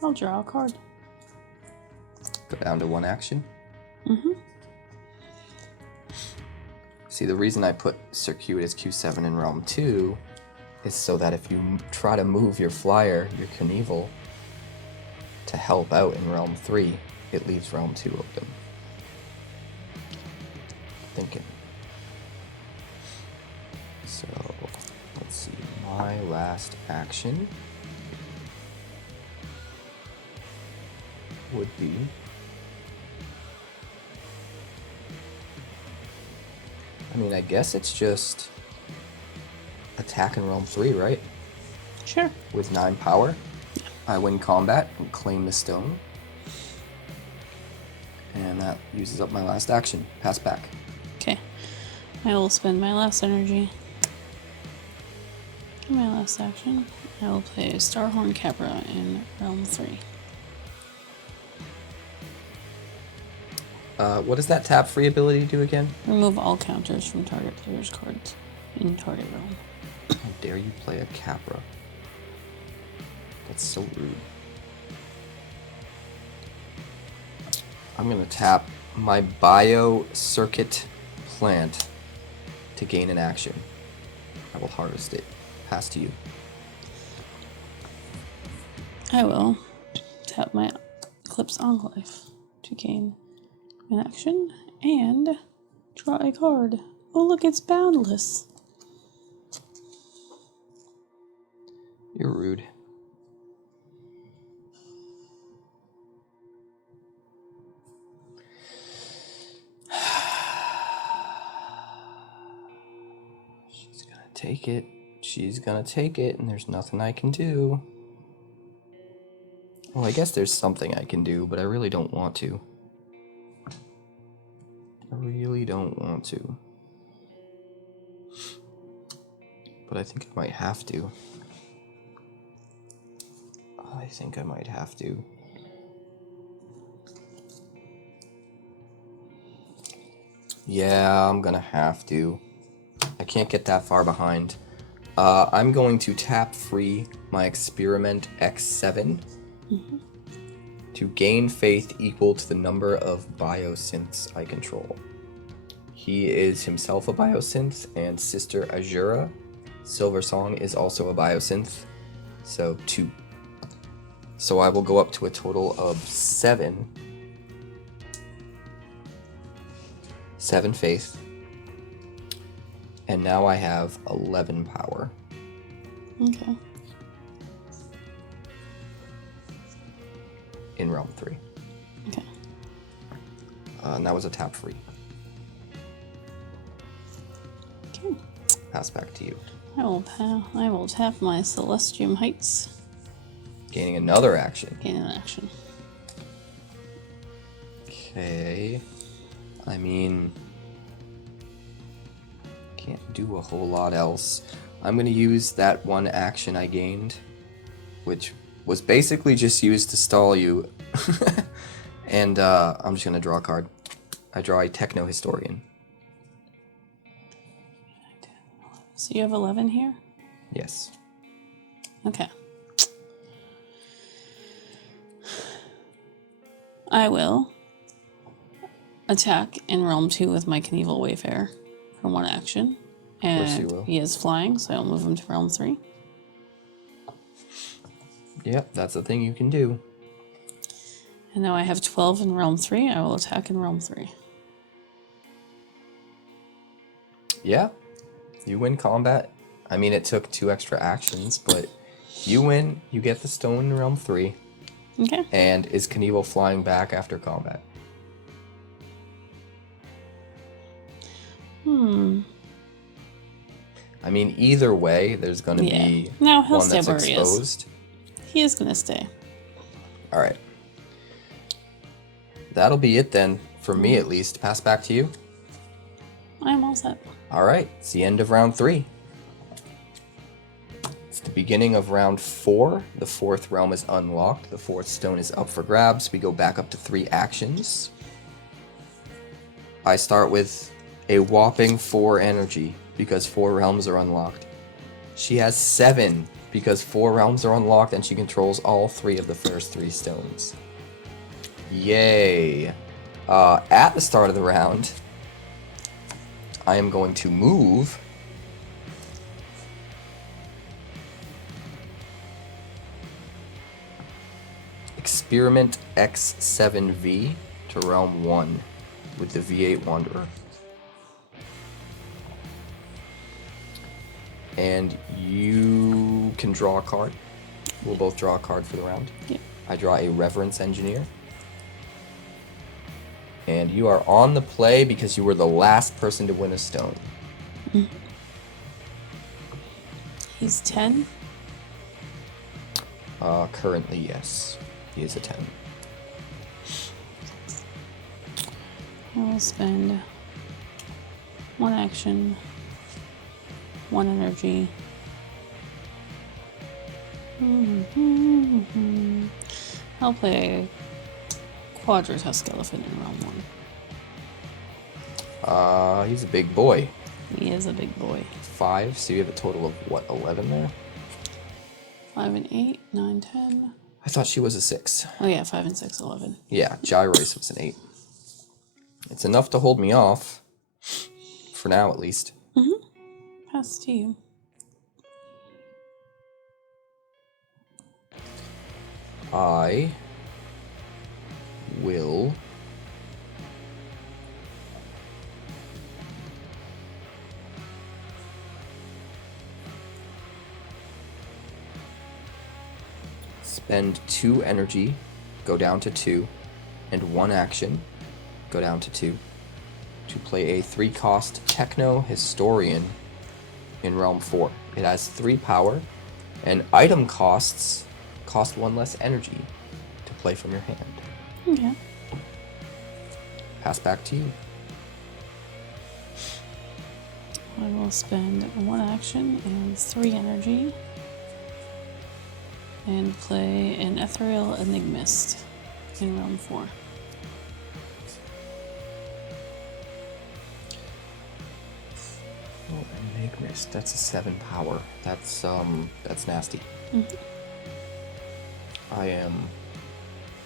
I'll draw a card. Go down to 1 action. Mm-hmm. See, the reason I put Circuitious Q7 in Realm 2 is so that if you try to move your flyer, your Knievel, to help out in Realm 3, it leaves Realm 2 open. Thinking. So, let's see, my last action would be I guess it's just attack in Realm 3, right? Sure. With 9 power, I win combat and claim the stone. And that uses up my last action. Pass back. Okay. I will spend my last energy. My last action. I will play Starhorn Capra in Realm 3. What does that tap free ability do again? Remove all counters from target player's cards in target realm. How dare you play a Capra? That's so rude. I'm gonna tap my Bio Circuit plant to gain an action. I will harvest it. Pass to you. I will tap my Eclipse Enclave to gain an action and draw a card. Oh look, it's boundless. You're rude. She's gonna take it. She's gonna take it, and there's nothing I can do. Well, I guess there's something I can do, but I really don't want to. I really don't want to. But I think I might have to. I think I might have to. Yeah, I'm gonna have to. I can't get that far behind. I'm going to tap free my experiment X7 to gain faith equal to the number of biosynths I control. He is himself a biosynth, and Sister Azura, Silver Song, is also a biosynth, so 2. So I will go up to a total of 7. 7 faith. And now I have 11 power. Okay. In realm 3. Okay. And that was a tap free. Okay. Pass back to you. I will tap my Celestium Heights. Gaining another action. Gain an action. Okay. I mean, can't do a whole lot else. I'm going to use that one action I gained, which was basically just used to stall you. And I'm just going to draw a card. I draw a Techno-Historian. So you have 11 here? Yes. Okay. I will attack in Realm 2 with my Knievel Wayfarer for 1 action. Of course you And will. he is flying, so I'll move him to Realm 3. Yep, that's the thing you can do. And now I have 12 in Realm 3. I will attack in Realm 3. Yeah, you win combat. I mean, it took 2 extra actions, but you win. You get the stone in Realm 3. Okay. And is Knievel flying back after combat? I mean, either way, there's going to be No, he'll one stay that's where he is. exposed. He is going to stay. All right. That'll be it then, for me at least. Pass back to you. I'm all set. All right, it's the end of round 3. It's the beginning of round 4. The 4th realm is unlocked. The 4th stone is up for grabs. We go back up to 3 actions. I start with a whopping 4 energy because 4 realms are unlocked. She has 7 because 4 realms are unlocked and she controls all 3 of the first 3 stones. Yay! At the start of the round, I am going to move Experiment X7V to Realm 1 with the V8 Wanderer. And you can draw a card. We'll both draw a card for the round. Yep. I draw a Reverence Engineer. And you are on the play because you were the last person to win a stone. He's 10. Currently, yes. He is a 10. I will spend 1 action, 1 energy. I'll play Quadratous Skeleton in Realm 1. He's a big boy. He is a big boy. 5, so you have a total of, what, 11 there? 5 and 8, 9, 10. I thought she was a 6. Oh yeah, 5 and 6, 11. Yeah, Gyrois was an 8. It's enough to hold me off. For now, at least. Pass to you. I will spend 2 energy, go down to 2, and 1 action, go down to 2, to play a 3-cost Techno-Historian in Realm 4. It has 3 power, and item costs cost 1 less energy to play from your hand. Okay. Pass back to you. I will spend 1 action and 3 energy and play an Ethereal Enigmist in Realm 4. Oh, Enigmist. That's a 7 power. That's nasty. Mm-hmm. I am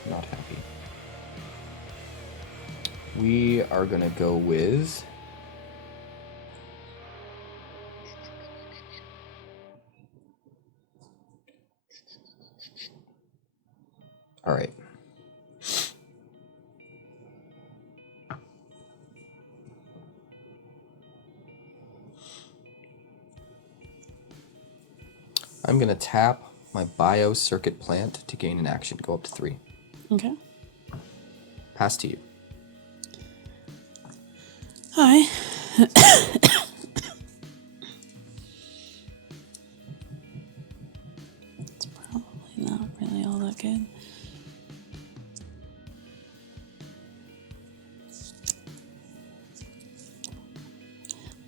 not happy. We are gonna go with all right. I'm gonna tap my bio circuit plant to gain an action, go up to 3. Okay. Pass to you. Hi. It's probably not really all that good.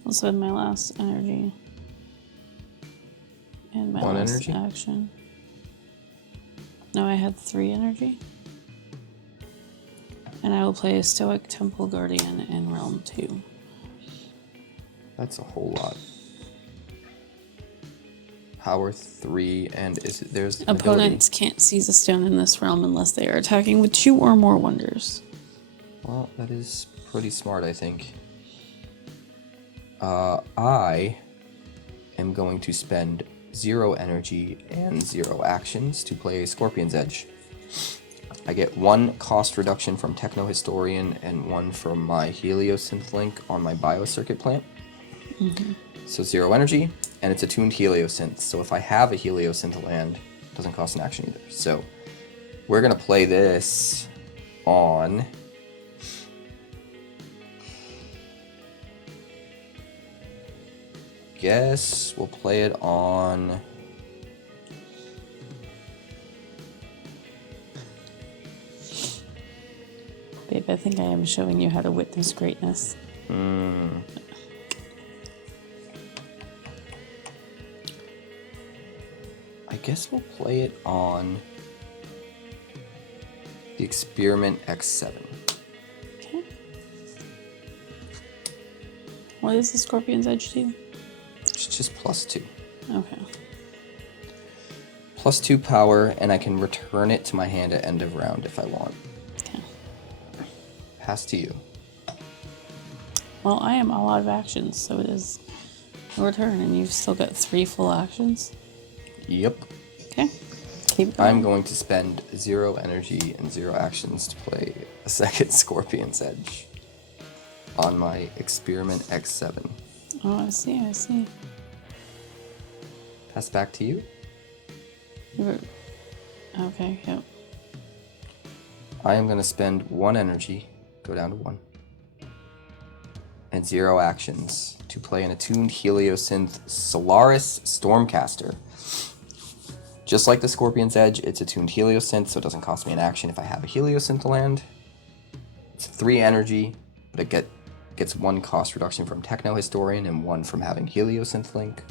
I'll spend my last energy and my 1 last energy? action. No, I had 3 energy. And I will play a Stoic Temple Guardian in Realm 2. That's a whole lot. Power 3, and there's an Opponents can't seize a stone in this realm unless they are attacking with 2 or more wonders. Well, that is pretty smart, I think. I am going to spend 0 energy and 0 actions to play Scorpion's Edge. I get 1 cost reduction from Techno-Historian and 1 from my Heliosynth Link on my Biocircuit plant. Mm-hmm. So 0 energy, and it's attuned Heliosynth. So if I have a Heliosynth land, it doesn't cost an action either. So we're going to play this on guess we'll play it on Babe, I think I am showing you how to witness greatness. I guess we'll play it on the Experiment X7. Okay. What does the Scorpion's Edge do? It's just +2. Okay. +2 power, and I can return it to my hand at end of round if I want. Okay. Pass to you. Well, I am all out of actions, so it is your turn, and you've still got 3 full actions. Yep. Okay. Keep going. I'm going to spend 0 energy and 0 actions to play a second Scorpion's Edge on my Experiment X7. Oh, I see, I see. Pass back to you. Okay, yep. I am going to spend 1 energy, go down to 1, and 0 actions to play an attuned Heliosynth Solaris Stormcaster. Just like the Scorpion's Edge, it's attuned Heliosynth, so it doesn't cost me an action if I have a Heliosynth land. It's 3 energy, but it gets 1 cost reduction from Techno-Historian and 1 from having Heliosynth Link.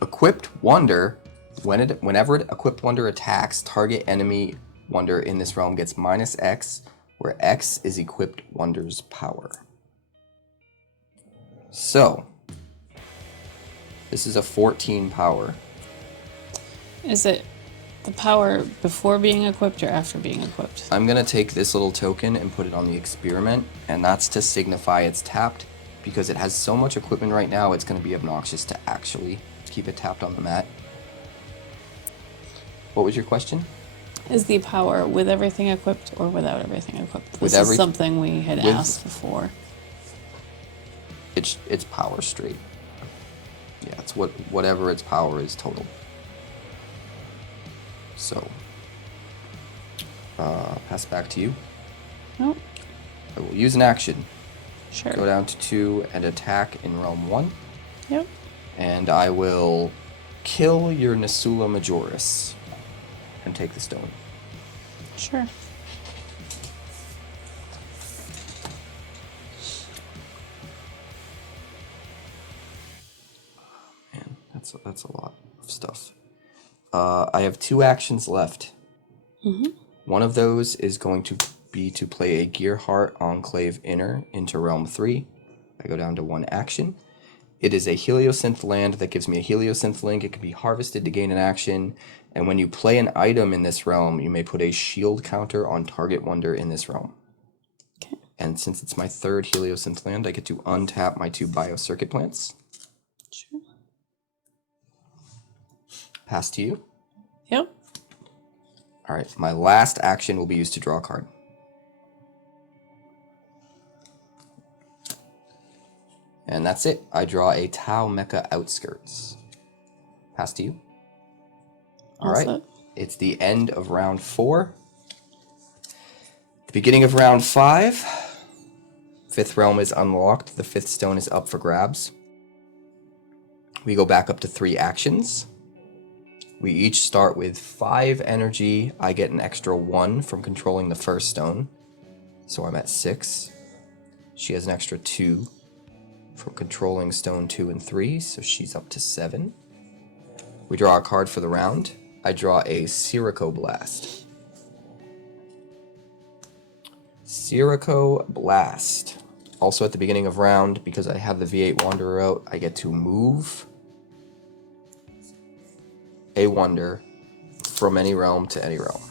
Equipped Wonder, whenever Equipped Wonder attacks, target enemy Wonder in this realm gets -X, where X is Equipped Wonder's power. So, this is a 14 power. Is it the power before being equipped or after being equipped? I'm going to take this little token and put it on the experiment, and that's to signify it's tapped, because it has so much equipment right now, it's going to be obnoxious to actually keep it tapped on the mat. What was your question? Is the power with everything equipped or without everything equipped? With This is something we had asked before. It's power straight. Yeah, it's whatever its power is total. So, pass back to you. Nope. I will use an action. Sure. Go down to 2 and attack in Realm 1. Yep. And I will kill your Nesula Majoris and take the stone. Sure. Man, that's a lot of stuff. I have 2 actions left. One of those is going to be to play a Gearheart Enclave Inner into Realm 3. I go down to 1 action. It is a Heliosynth land that gives me a Heliosynth link. It can be harvested to gain an action. And when you play an item in this realm, you may put a shield counter on target wonder in this realm. Okay. And since it's my 3rd Heliosynth land, I get to untap my 2 Biocircuit plants. Sure. Pass to you. Yep. All right, my last action will be used to draw a card. And that's it. I draw a Tau Mecha Outskirts. Pass to you. All right. Set. It's the end of round 4. The beginning of round 5. 5th realm is unlocked. The 5th stone is up for grabs. We go back up to 3 actions. We each start with 5 energy. I get an extra 1 from controlling the first stone. So I'm at 6. She has an extra 2 from controlling stone 2 and 3. So she's up to 7. We draw a card for the round. I draw a Sirocco Blast. Sirocco Blast. Also at the beginning of round, because I have the V8 Wanderer out, I get to move a wonder from any realm to any realm.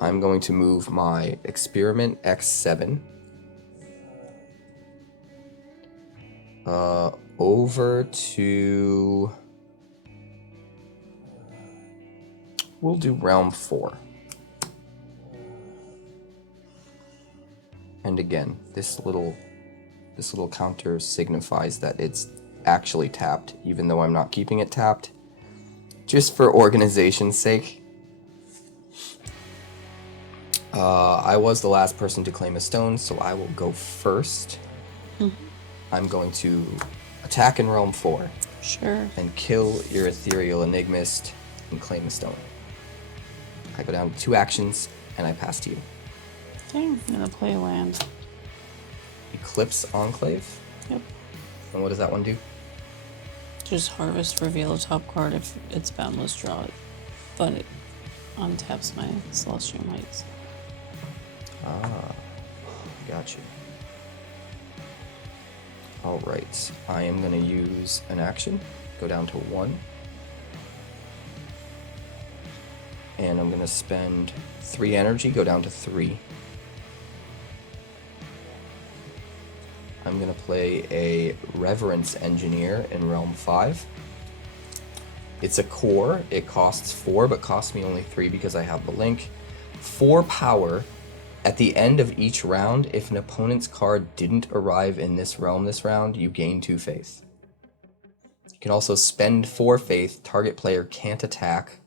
I'm going to move my Experiment X7 over to... We'll do realm 4. And again, this little counter signifies that it's actually tapped, even though I'm not keeping it tapped. Just for organization's sake. I was the last person to claim a stone, so I will go first. I'm going to attack in realm 4. Sure. And kill your Ethereal Enigmist and claim a stone. I go down to 2 actions, and I pass to you. Okay, I'm gonna play land. Eclipse Enclave? Yep. And what does that one do? Just harvest, reveal a top card. If it's boundless, draw it. But it untaps my Celestial Mites. Ah, gotcha. Alright, I am going to use an action, go down to 1. And I'm going to spend 3 energy, go down to 3. I'm going to play a Reverence Engineer in Realm 5. It's a core. It costs 4, but costs me only 3 because I have the link. 4 power. At the end of each round, if an opponent's card didn't arrive in this realm this round, you gain 2 faith. You can also spend 4 faith. Target player can't attack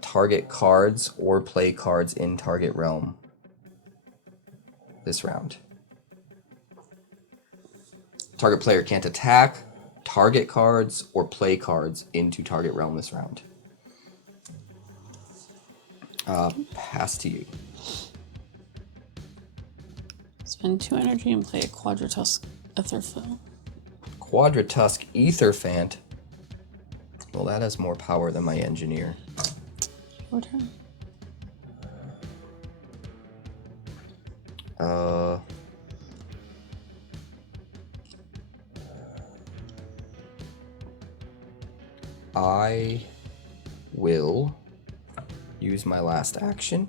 target cards or play cards in target realm this round. Target player can't attack target cards or play cards into target realm this round. Pass to you. Spend 2 energy and play a Quadratusk Etherfil. Quadratusk Etherfant. Well, that has more power than my engineer. Your turn. I will use my last action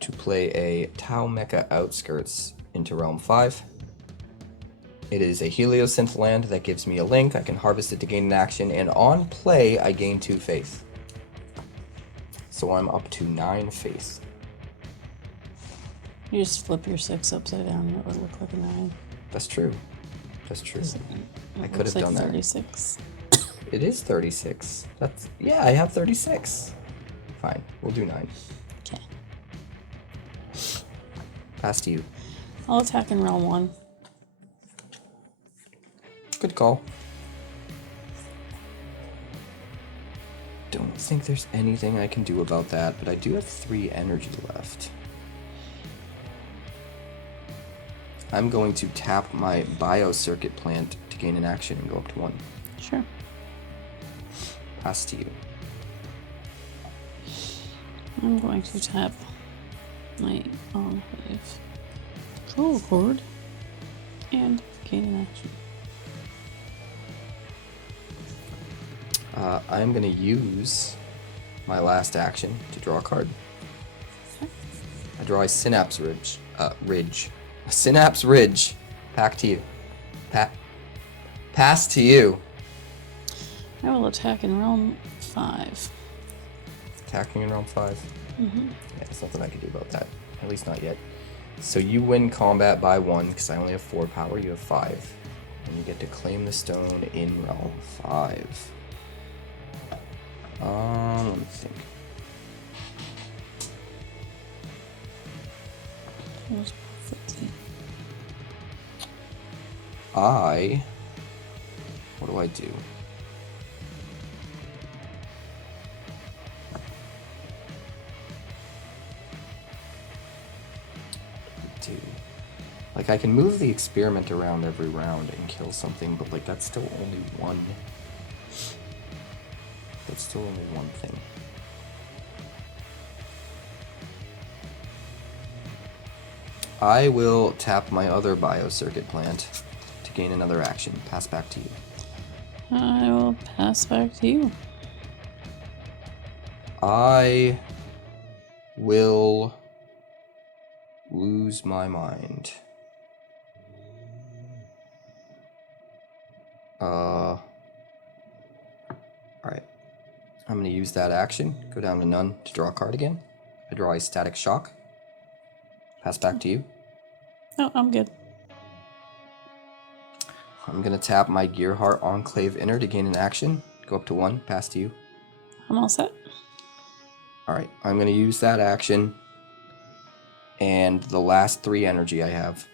to play a Tau Mecha Outskirts into Realm 5. It is a Heliosynth land that gives me a link. I can harvest it to gain an action, and on play, I gain 2 faith. So I'm up to 9 faith. You just flip your 6 upside down and it would look like a 9. That's true. That's true. I could Looks have like done 36. that. It is 36. That's, yeah, I have 36. Fine, we'll do 9. Okay. Pass to you. I'll attack in realm 1. Good call. Don't think there's anything I can do about that, but I do have 3 energy left. I'm going to tap my Bio-Circuit plant to gain an action and go up to 1. Sure. Pass to you. I'm going to tap my Enclave Control Cord and gain an action. I'm going to use my last action to draw a card. Okay. I draw a Synapse Ridge. A Synapse Ridge. Back to you. Pass to you. I will attack in realm 5. Attacking in round 5. Mm-hmm. Yeah, there's nothing I can do about that. At least not yet. So you win combat by 1, because I only have 4 power, you have 5. And you get to claim the stone in realm 5. Let me think. What do I do? Like, I can move the experiment around every round and kill something, but, like, that's still only one. That's still only one thing. I will tap my other Bio-Circuit plant to gain another action. Pass back to you. I will pass back to you. I will lose my mind. Alright. I'm going to use that action, go down to none to draw a card again. I draw a Static Shock. Pass back to you. Oh, I'm good. I'm going to tap my Gearheart Enclave Inner to gain an action. Go up to 1, pass to you. I'm all set. Alright, I'm going to use that action and the last 3 energy I have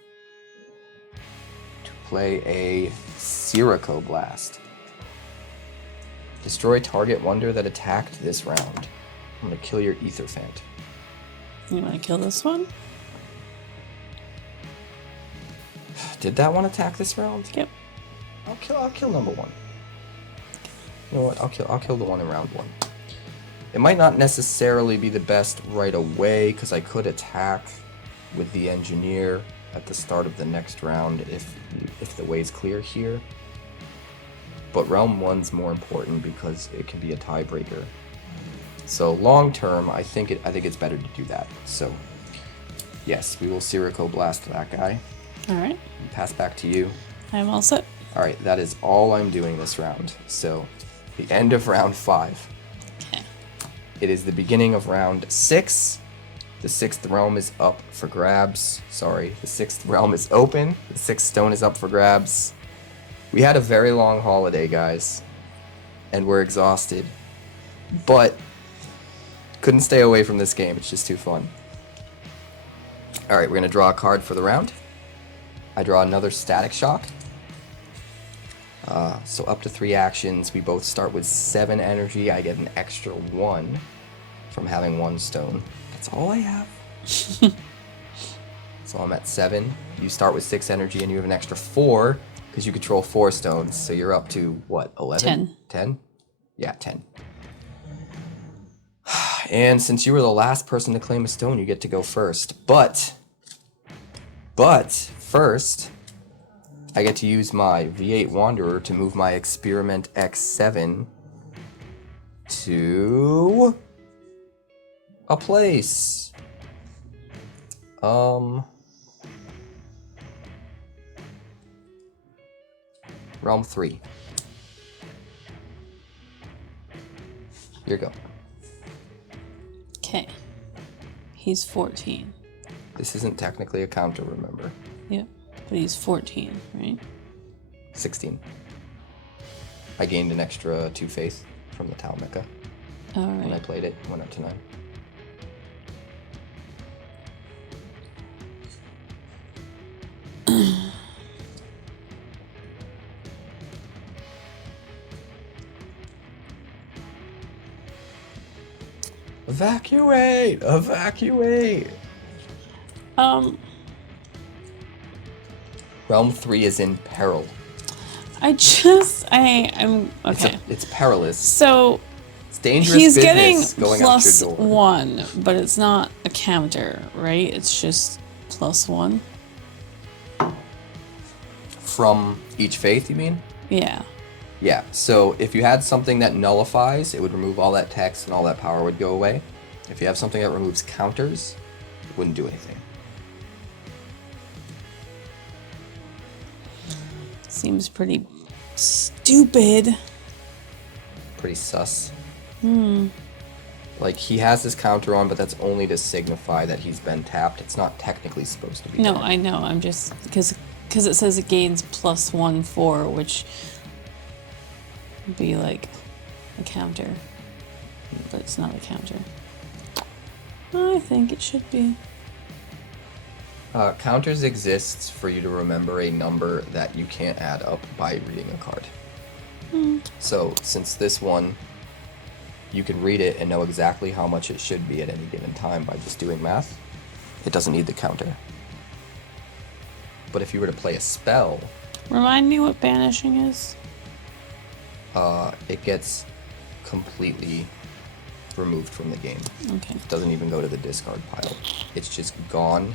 to play a Circuitious Blast. Destroy target wonder that attacked this round. I'm going to kill your Aetherphant. You want to kill this one? Did that one attack this round? Yep. I'll kill number 1. You know what? I'll kill the one in round 1. It might not necessarily be the best right away, because I could attack with the Engineer at the start of the next round if the way's clear here. But Realm 1's more important because it can be a tiebreaker. So long term, I think it's better to do that. So yes, we will Circuitious Blast that guy. Alright. Pass back to you. I'm all set. Alright, that is all I'm doing this round. So the end of round 5. Okay. It is the beginning of round 6. The 6th realm is up for grabs. Sorry, the 6th realm is open. The 6th stone is up for grabs. We had a very long holiday, guys, and we're exhausted, but couldn't stay away from this game. It's just too fun. Alright, we're going to draw a card for the round. I draw another Static Shock. So up to 3 actions. We both start with 7 energy. I get an extra 1 from having 1 stone. That's all I have. So I'm at 7. You start with 6 energy and you have an extra 4 because you control 4 stones. So you're up to, what, 11? 10. 10? Yeah, 10. And since you were the last person to claim a stone, you get to go first. But first, I get to use my V8 Wanderer to move my Experiment X7 to a place. Realm 3. Here you go. Okay. He's 14. This isn't technically a counter, remember? Yep. But he's 14, right? 16. I gained an extra 2 faith from the Tau Mecha when I Alright. played it. Went up to 9. Evacuate! Evacuate! Realm 3 is in peril. I'm okay. It's perilous. So It's dangerous he's business getting going out your door. +1, but it's not a counter, right? It's just +1. From each faith, you mean? Yeah. Yeah, so if you had something that nullifies, it would remove all that text and all that power would go away. If you have something that removes counters, it wouldn't do anything. Seems pretty stupid. Pretty sus. Like, he has his counter on, but that's only to signify that he's been tapped. It's not technically supposed to be No, dead. I know. I'm just because it says it gains +1/4, which would be like a counter, but it's not a counter. I think it should be. Counters exists for you to remember a number that you can't add up by reading a card. So, since this one, you can read it and know exactly how much it should be at any given time by just doing math, it doesn't need the counter. But if you were to play a spell, Remind me what banishing is. it gets completely removed from the game. Okay. It doesn't even go to the discard pile. It's just gone.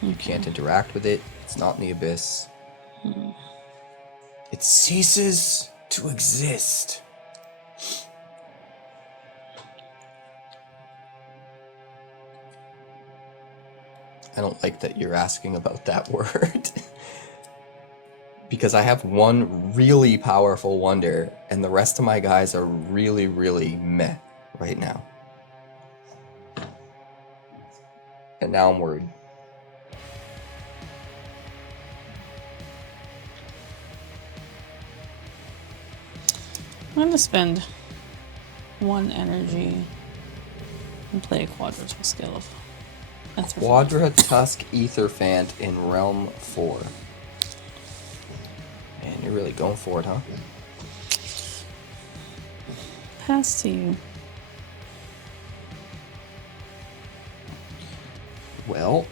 You can't interact with it. It's not in the abyss. It ceases to exist. I don't like that you're asking about that word. Because I have one really powerful wonder, and the rest of my guys are really, really meh right now. And now I'm worried. I'm gonna spend 1 energy and play a _Quadratusk 𝐿𝐹. 𝐿𝐴𝑑𝑟𝑎𝑡USK Aetherphant in Realm 4. Man, you're really going for it, huh? Pass to you. Well,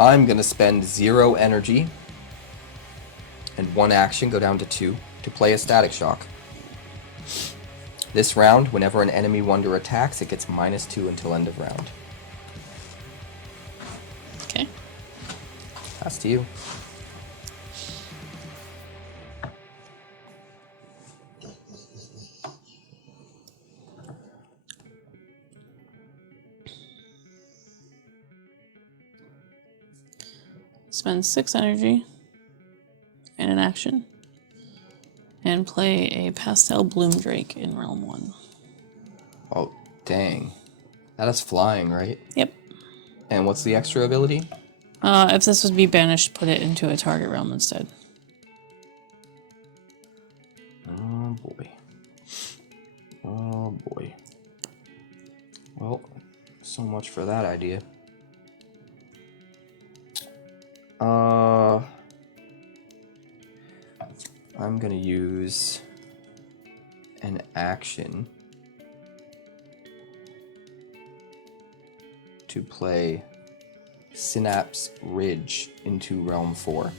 I'm gonna spend 0 energy and 1 action, go down to 2, to play a Static Shock. This round, whenever an enemy wonder attacks, it gets -2 until end of round. Okay. Pass to you. Spend 6 energy and an action and play a Pastel Bloom Drake in Realm 1. Oh, dang. That is flying, right? Yep. And what's the extra ability? If this would be banished, put it into a target realm instead. Oh boy. Oh boy. Well, so much for that idea. I'm gonna use an action to play Synapse Ridge into Realm 4.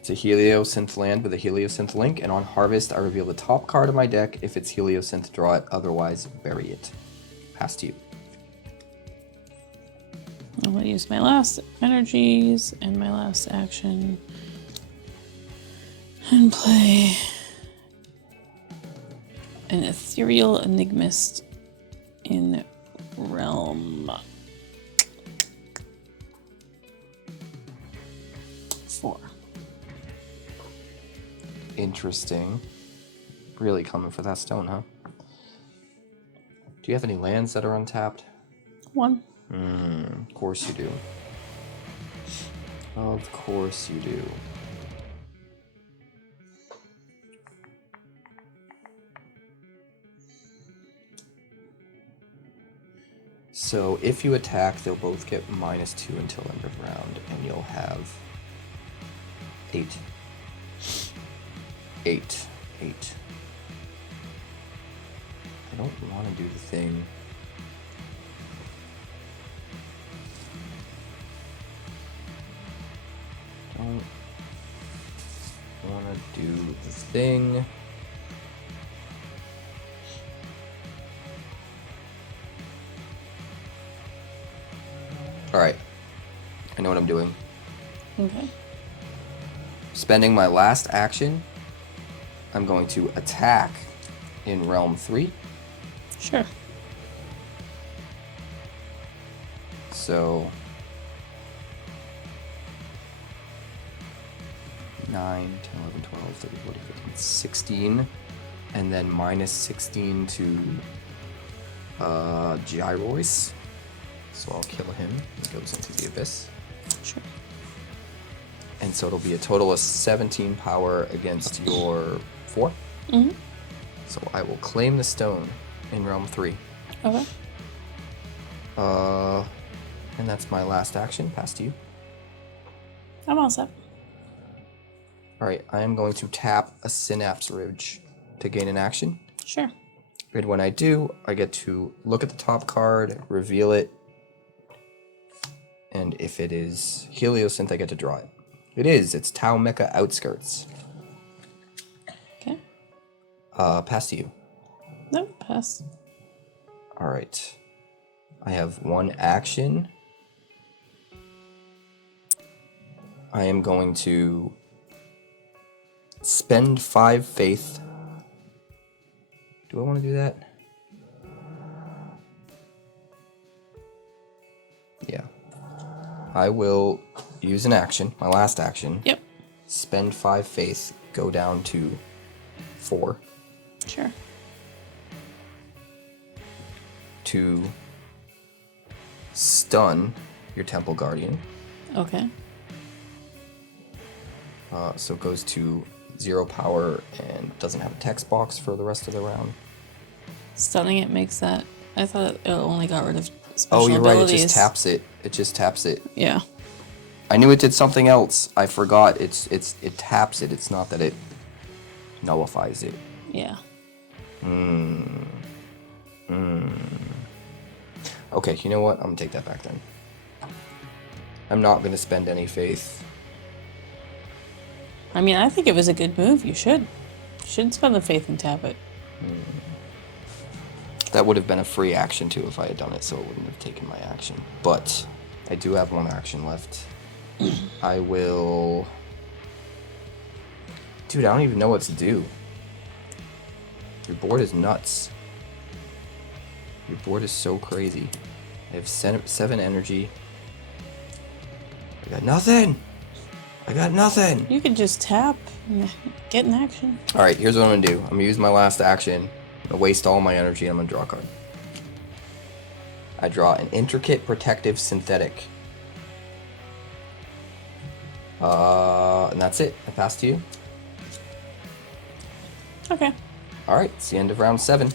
It's a Heliosynth land with a Heliosynth link, and on harvest I reveal the top card of my deck. If it's Heliosynth, draw it, otherwise bury it. Pass to you. I'm going to use my last energies and my last action and play an Ethereal Enigmist in Realm 4. Interesting. Really coming for that stone, huh? Do you have any lands that are untapped? 1. Of course you do. Of course you do. So if you attack, they'll both get -2 until end of round, and you'll have 8. 8. 8. I don't want to do the thing. Don't want to do the thing. Alright. I know what I'm doing. Okay. Spending my last action, I'm going to attack in Realm 3. Sure. So 9, 10, 11, 12, 13, 14, 15, 16, and then minus 16 to Gyrois. So I'll kill him. He goes into the abyss. Sure. And so it'll be a total of 17 power against your 4. Mm-hmm. So I will claim the stone in Realm 3. Okay. And that's my last action. Pass to you. I'm all set. Alright, I am going to tap a Synapse Ridge to gain an action. Sure. And when I do, I get to look at the top card, reveal it, and if it is Heliosynth, I get to draw it. It is. It's Tau Mecha Outskirts. Okay. Pass to you. No, pass. Alright. I have one action. I am going to spend 5 faith. Do I want to do that? Yeah. I will use an action, my last action. Yep. Spend 5 faith, go down to 4 Sure. to stun your Temple Guardian. Okay. So it goes to 0 power and doesn't have a text box for the rest of the round. Stunning it makes that. I thought it only got rid of special Oh, you're right. It abilities. just taps it. It just taps it. Yeah. I knew it did something else. I forgot. It taps it. It's not that it nullifies it. Yeah. Okay, you know what? I'm gonna take that back then. I'm not gonna spend any faith. I mean, I think it was a good move. You should. You should spend the faith and tap it. That would have been a free action too if I had done it, so it wouldn't have taken my action. But I do have one action left. I will... Dude, I don't even know what to do. Your board is nuts. Your board is so crazy. I have 7 energy. I got nothing! I got nothing! You could just tap and get in action. Alright, here's what I'm gonna do. I'm gonna use my last action. I'm gonna waste all my energy and I'm gonna draw a card. I draw an Intricate Protective Synthetic. And that's it. I pass to you. Okay. Alright, it's the end of round 7.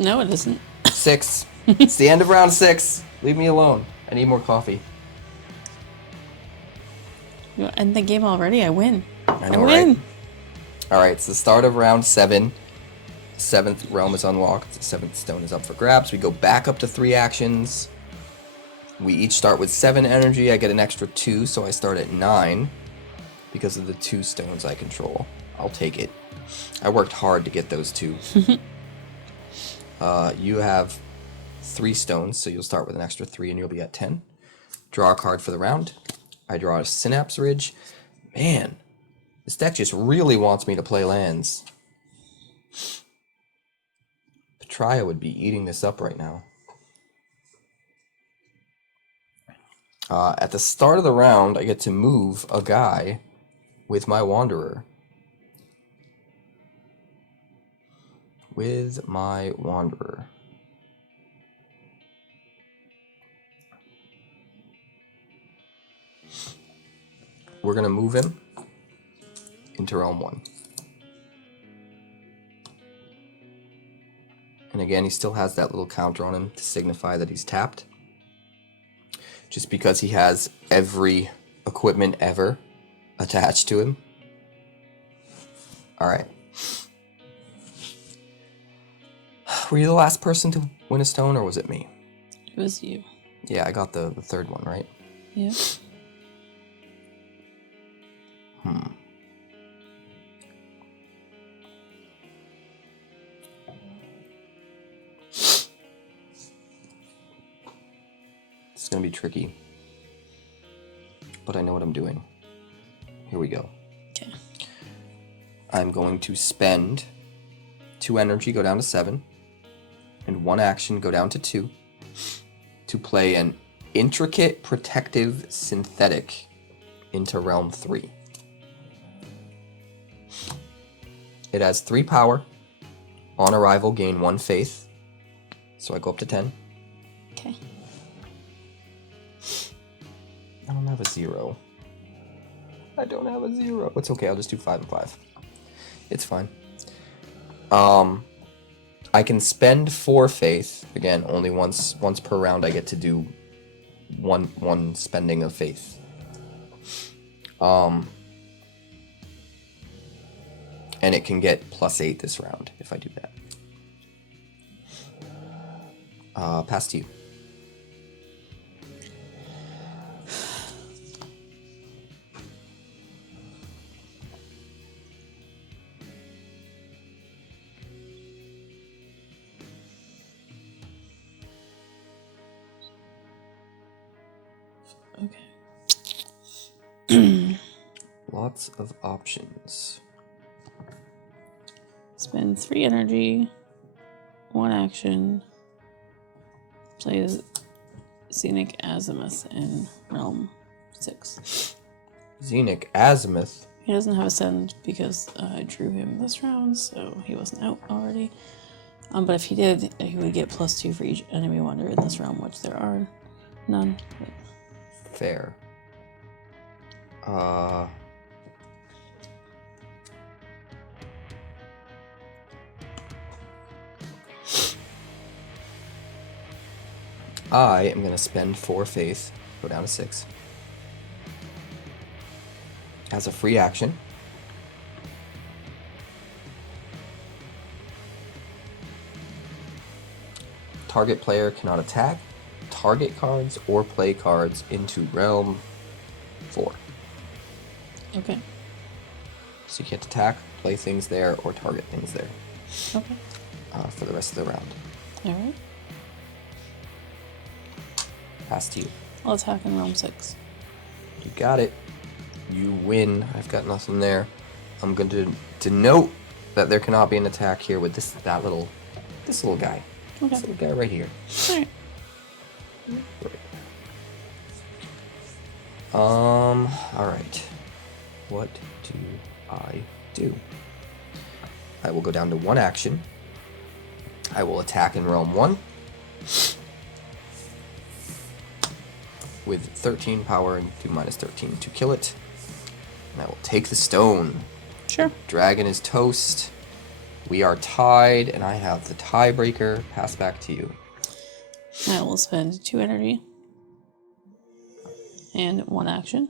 No, it isn't. 6. It's the end of round 6. Leave me alone. I need more coffee. You end the game already. I win. I know, win. right? Alright, it's the start of round 7. 7th realm is unlocked. The 7th stone is up for grabs. We go back up to 3 actions. We each start with 7 energy. I get an extra 2, so I start at 9 because of the 2 stones I control. I'll take it. I worked hard to get those 2. You have 3 stones, so you'll start with an extra 3 and you'll be at 10. Draw a card for the round. I draw a Synapse Ridge. Man, this deck just really wants me to play lands. Patria would be eating this up right now. At the start of the round, I get to move a guy with my Wanderer. With my Wanderer. We're going to move him into Realm 1. And again, he still has that little counter on him to signify that he's tapped. Just because he has every equipment ever attached to him. Alright. Were you the last person to win a stone, or was it me? It was you. Yeah, I got the third one, right? Yeah. It's gonna be tricky. But I know what I'm doing. Here we go. Okay. I'm going to spend 2 energy, go down to 7, and 1 action, go down to 2, to play an intricate protective synthetic into realm 3. It has 3 power. On arrival, gain 1 faith. So I go up to 10. Okay. I don't have a 0. I don't have a 0. It's okay, I'll just do 5 and 5. It's fine. I can spend 4 faith. Again, only once per round I get to do one spending of faith. And it can get +8 this round if I do that. Pass to you. Okay. Lots of options. Spend 3 energy, 1 action, plays Scenic Azimuth in realm 6. Scenic Azimuth. He doesn't have Ascend because I drew him this round, so he wasn't out already. But if he did, he would get +2 for each enemy wonder in this realm, which there are none. But... Fair. I am going to spend 4 faith, go down to 6. As a free action, target player cannot attack, target cards, or play cards into realm 4. Okay. So you can't attack, play things there, or target things there. Okay. For the rest of the round. Alright. Pass to you. I'll attack in realm 6. You got it. You win. I've got nothing there. I'm going to denote that there cannot be an attack here with this little guy. Okay. This little guy right here. Alright. Alright. What do I do? I will go down to 1 action. I will attack in realm 1. With 13 power and do -13 to kill it. And I will take the stone. Sure. Dragon is toast. We are tied, and I have the tiebreaker. Pass back to you. I will spend 2 energy and 1 action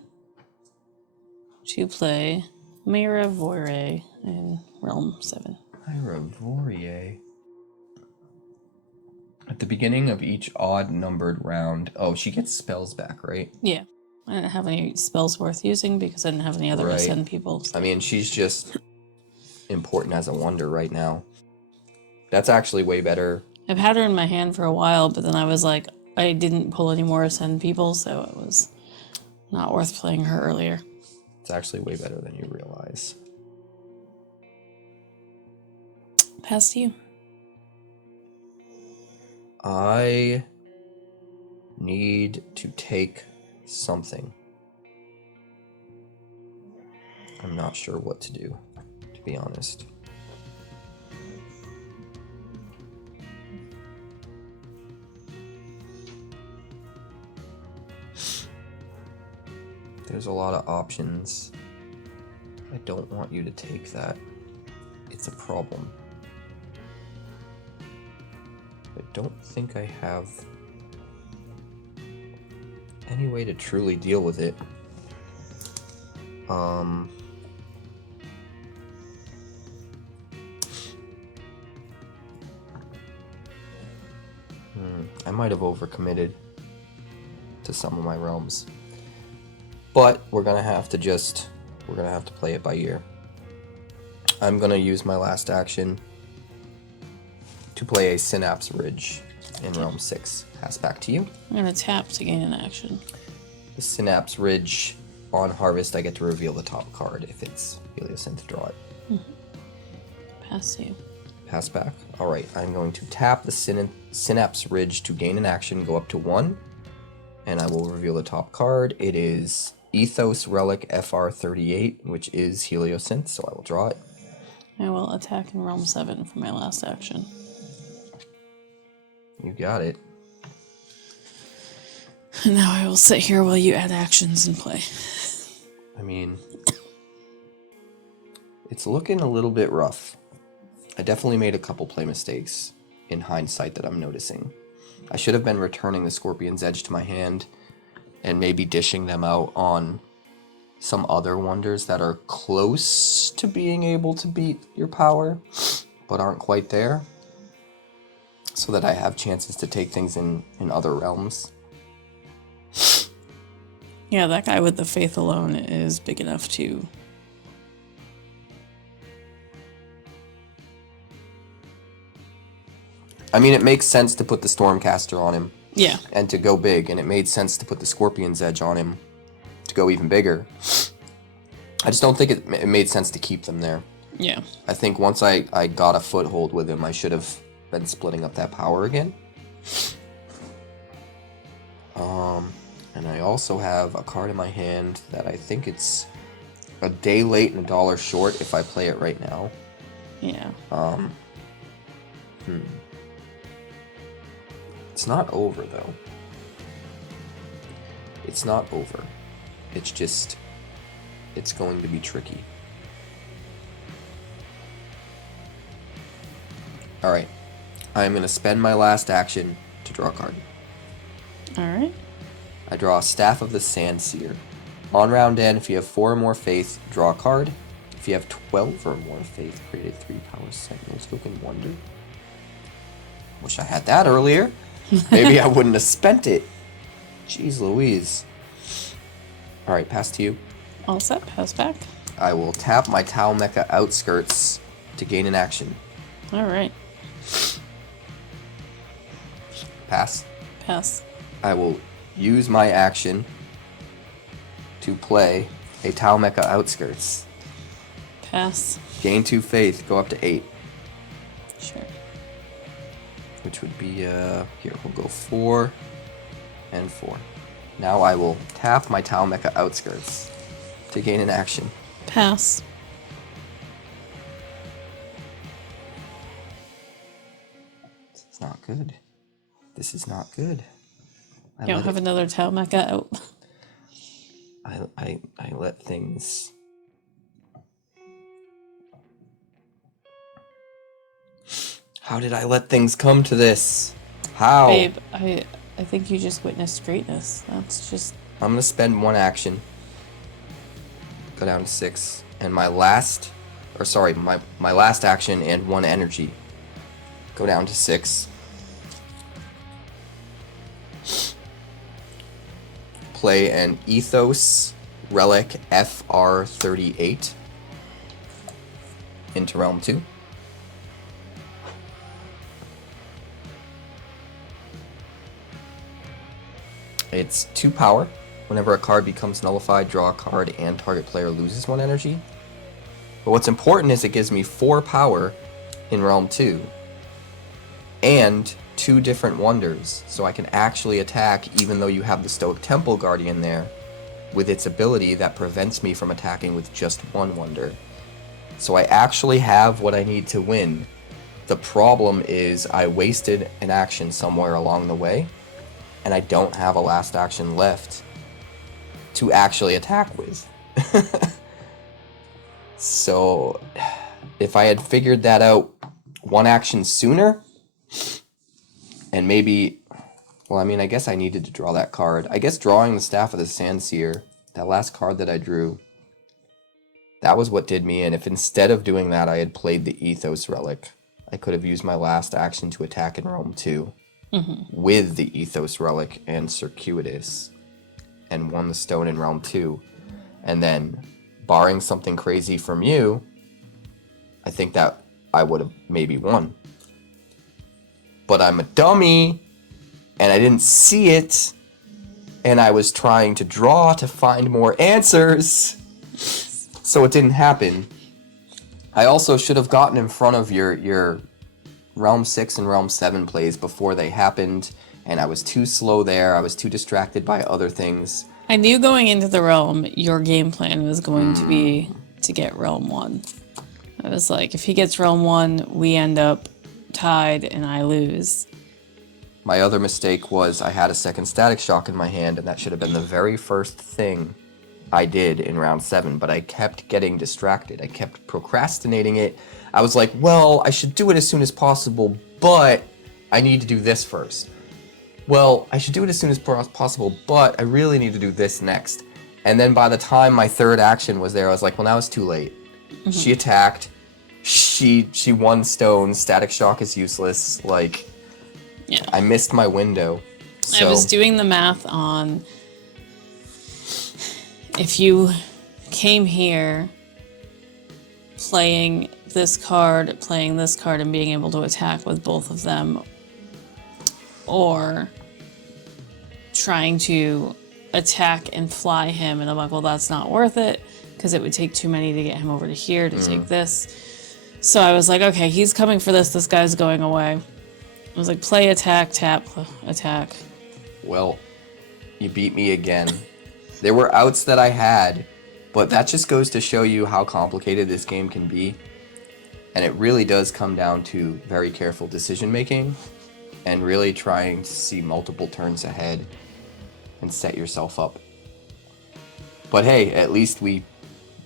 to play 𝐼𝐻𝒄𝒌 in realm 7. 𝐼𝐻𝒄𝒌. At the beginning of each odd-numbered round... Oh, she gets spells back, right? Yeah. I didn't have any spells worth using because I didn't have any other Right. Ascend people. So. I mean, she's just important as a wonder right now. That's actually way better. I've had her in my hand for a while, but then I was like, I didn't pull any more Ascend people, so it was not worth playing her earlier. It's actually way better than you realize. Pass to you. I need to take something. I'm not sure what to do, to be honest. There's a lot of options. I don't want you to take that. It's a problem. I don't think I have any way to truly deal with it. I might have overcommitted to some of my realms. But we're gonna have to play it by ear. I'm gonna use my last action to play a Synapse Ridge in Realm 6. Pass back to you. I'm gonna tap to gain an action. The Synapse Ridge, on harvest, I get to reveal the top card. If it's Heliosynth, draw it. Pass to you. Pass back. Alright, I'm going to tap the Synapse Ridge to gain an action, go up to 1, and I will reveal the top card. It is Ethos Relic FR38, which is Heliosynth, so I will draw it. I will attack in Realm 7 for my last action. You got it. And now I will sit here while you add actions and play. I mean, it's looking a little bit rough. I definitely made a couple play mistakes in hindsight that I'm noticing. I should have been returning the Scorpion's Edge to my hand and maybe dishing them out on some other wonders that are close to being able to beat your power, but aren't quite there, so that I have chances to take things in other realms. Yeah, that guy with the faith alone is big enough to... I mean, it makes sense to put the Stormcaster on him. Yeah. And to go big, and it made sense to put the Scorpion's Edge on him to go even bigger. I just don't think it made sense to keep them there. Yeah. I think once I got a foothold with him, I should have been splitting up that power again. And I also have a card in my hand that I think it's a day late and $1 short if I play it right now. Yeah. It's not over, though. It's not over. It's just... it's going to be tricky. Alright. I'm going to spend my last action to draw a card. Alright. I draw a Staff of the Sandseer. On round end, if you have 4 or more faith, draw a card. If you have 12 or more faith, create a 3-power Sentinel Token Wonder. Wish I had that earlier. Maybe I wouldn't have spent it. Jeez Louise. Alright, pass to you. All set, pass back. I will tap my Tau Mecha Outskirts to gain an action. Alright. Pass. Pass. I will use my action to play a Tau Mecha Outskirts. Pass. Gain 2 faith, go up to 8. Sure. Which would be, here, we'll go 4 and 4. Now I will tap my Tau Mecha Outskirts to gain an action. Pass. This is not good. This is not good. You don't have another Tau Mecha out. I let things... How did I let things come to this? How? Babe, I think you just witnessed greatness. That's just... I'm gonna spend 1 action. Go down to 6. And my last... Or sorry, my last action and 1 energy. Go down to 6. Play an Ethos Relic FR38 into Realm 2. It's 2 power. Whenever a card becomes nullified, draw a card and target player loses 1 energy. But what's important is it gives me 4 power in Realm 2 and 2 different wonders, so I can actually attack even though you have the Stoic Temple Guardian there with its ability that prevents me from attacking with just 1 wonder. So I actually have what I need to win. The problem is I wasted an action somewhere along the way, and I don't have a last action left to actually attack with. So if I had figured that out 1 action sooner, and maybe, well, I mean, I guess I needed to draw that card. I guess drawing the Staff of the Sandseer, that last card that I drew, That was what did me in. If instead of doing that I had played the Ethos Relic, I could have used my last action to attack in realm 2 with the Ethos Relic and Circuitous and won the stone in realm 2. And then, barring something crazy from you, I think that I would have maybe won. But I'm a dummy, and I didn't see it, and I was trying to draw to find more answers, so it didn't happen. I also should have gotten in front of your Realm 6 and Realm 7 plays before they happened, and I was too slow there. I was too distracted by other things. I knew going into the realm, your game plan was going to be to get Realm 1. I was like, if he gets Realm 1, we end up tied and I lose. My other mistake was I had a second Static Shock in my hand, and that should have been the very first thing I did in round 7, but I kept getting distracted. I kept procrastinating it. I was like, well, I should do it as soon as possible, but I need to do this first. Well, I should do it as soon as possible, but I really need to do this next. And then by the time my third action was there, I was like, well, now it's too late. She attacked. She won stone. Static Shock is useless. Like, Yeah. I missed my window. So. I was doing the math on if you came here playing this card, and being able to attack with both of them, or trying to attack and fly him, and I'm like, well, that's not worth it because it would take too many to get him over to here to take this. So I was like, okay, he's coming for this guy's going away. I was like, play, attack, tap, attack. Well, you beat me again. There were outs that I had, but that just goes to show you how complicated this game can be. And it really does come down to very careful decision making and really trying to see multiple turns ahead and set yourself up. But hey, at least we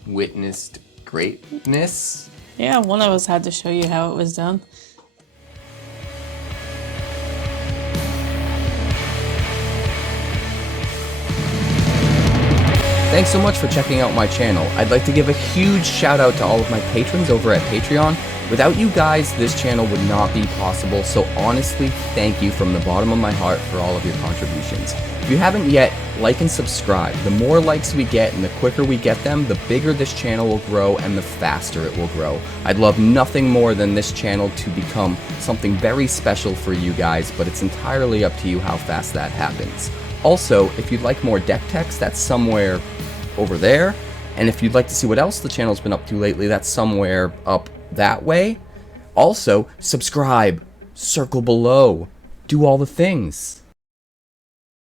witnessed greatness. Yeah, one of us had to show you how it was done. Thanks so much for checking out my channel. I'd like to give a huge shout out to all of my patrons over at Patreon. Without you guys, this channel would not be possible, so honestly, thank you from the bottom of my heart for all of your contributions. If you haven't yet, like and subscribe. The more likes we get and the quicker we get them, the bigger this channel will grow and the faster it will grow. I'd love nothing more than this channel to become something very special for you guys, but it's entirely up to you how fast that happens. Also, if you'd like more deck techs, that's somewhere over there. And if you'd like to see what else the channel's been up to lately, that's somewhere up that way. Also, subscribe, circle below, do all the things.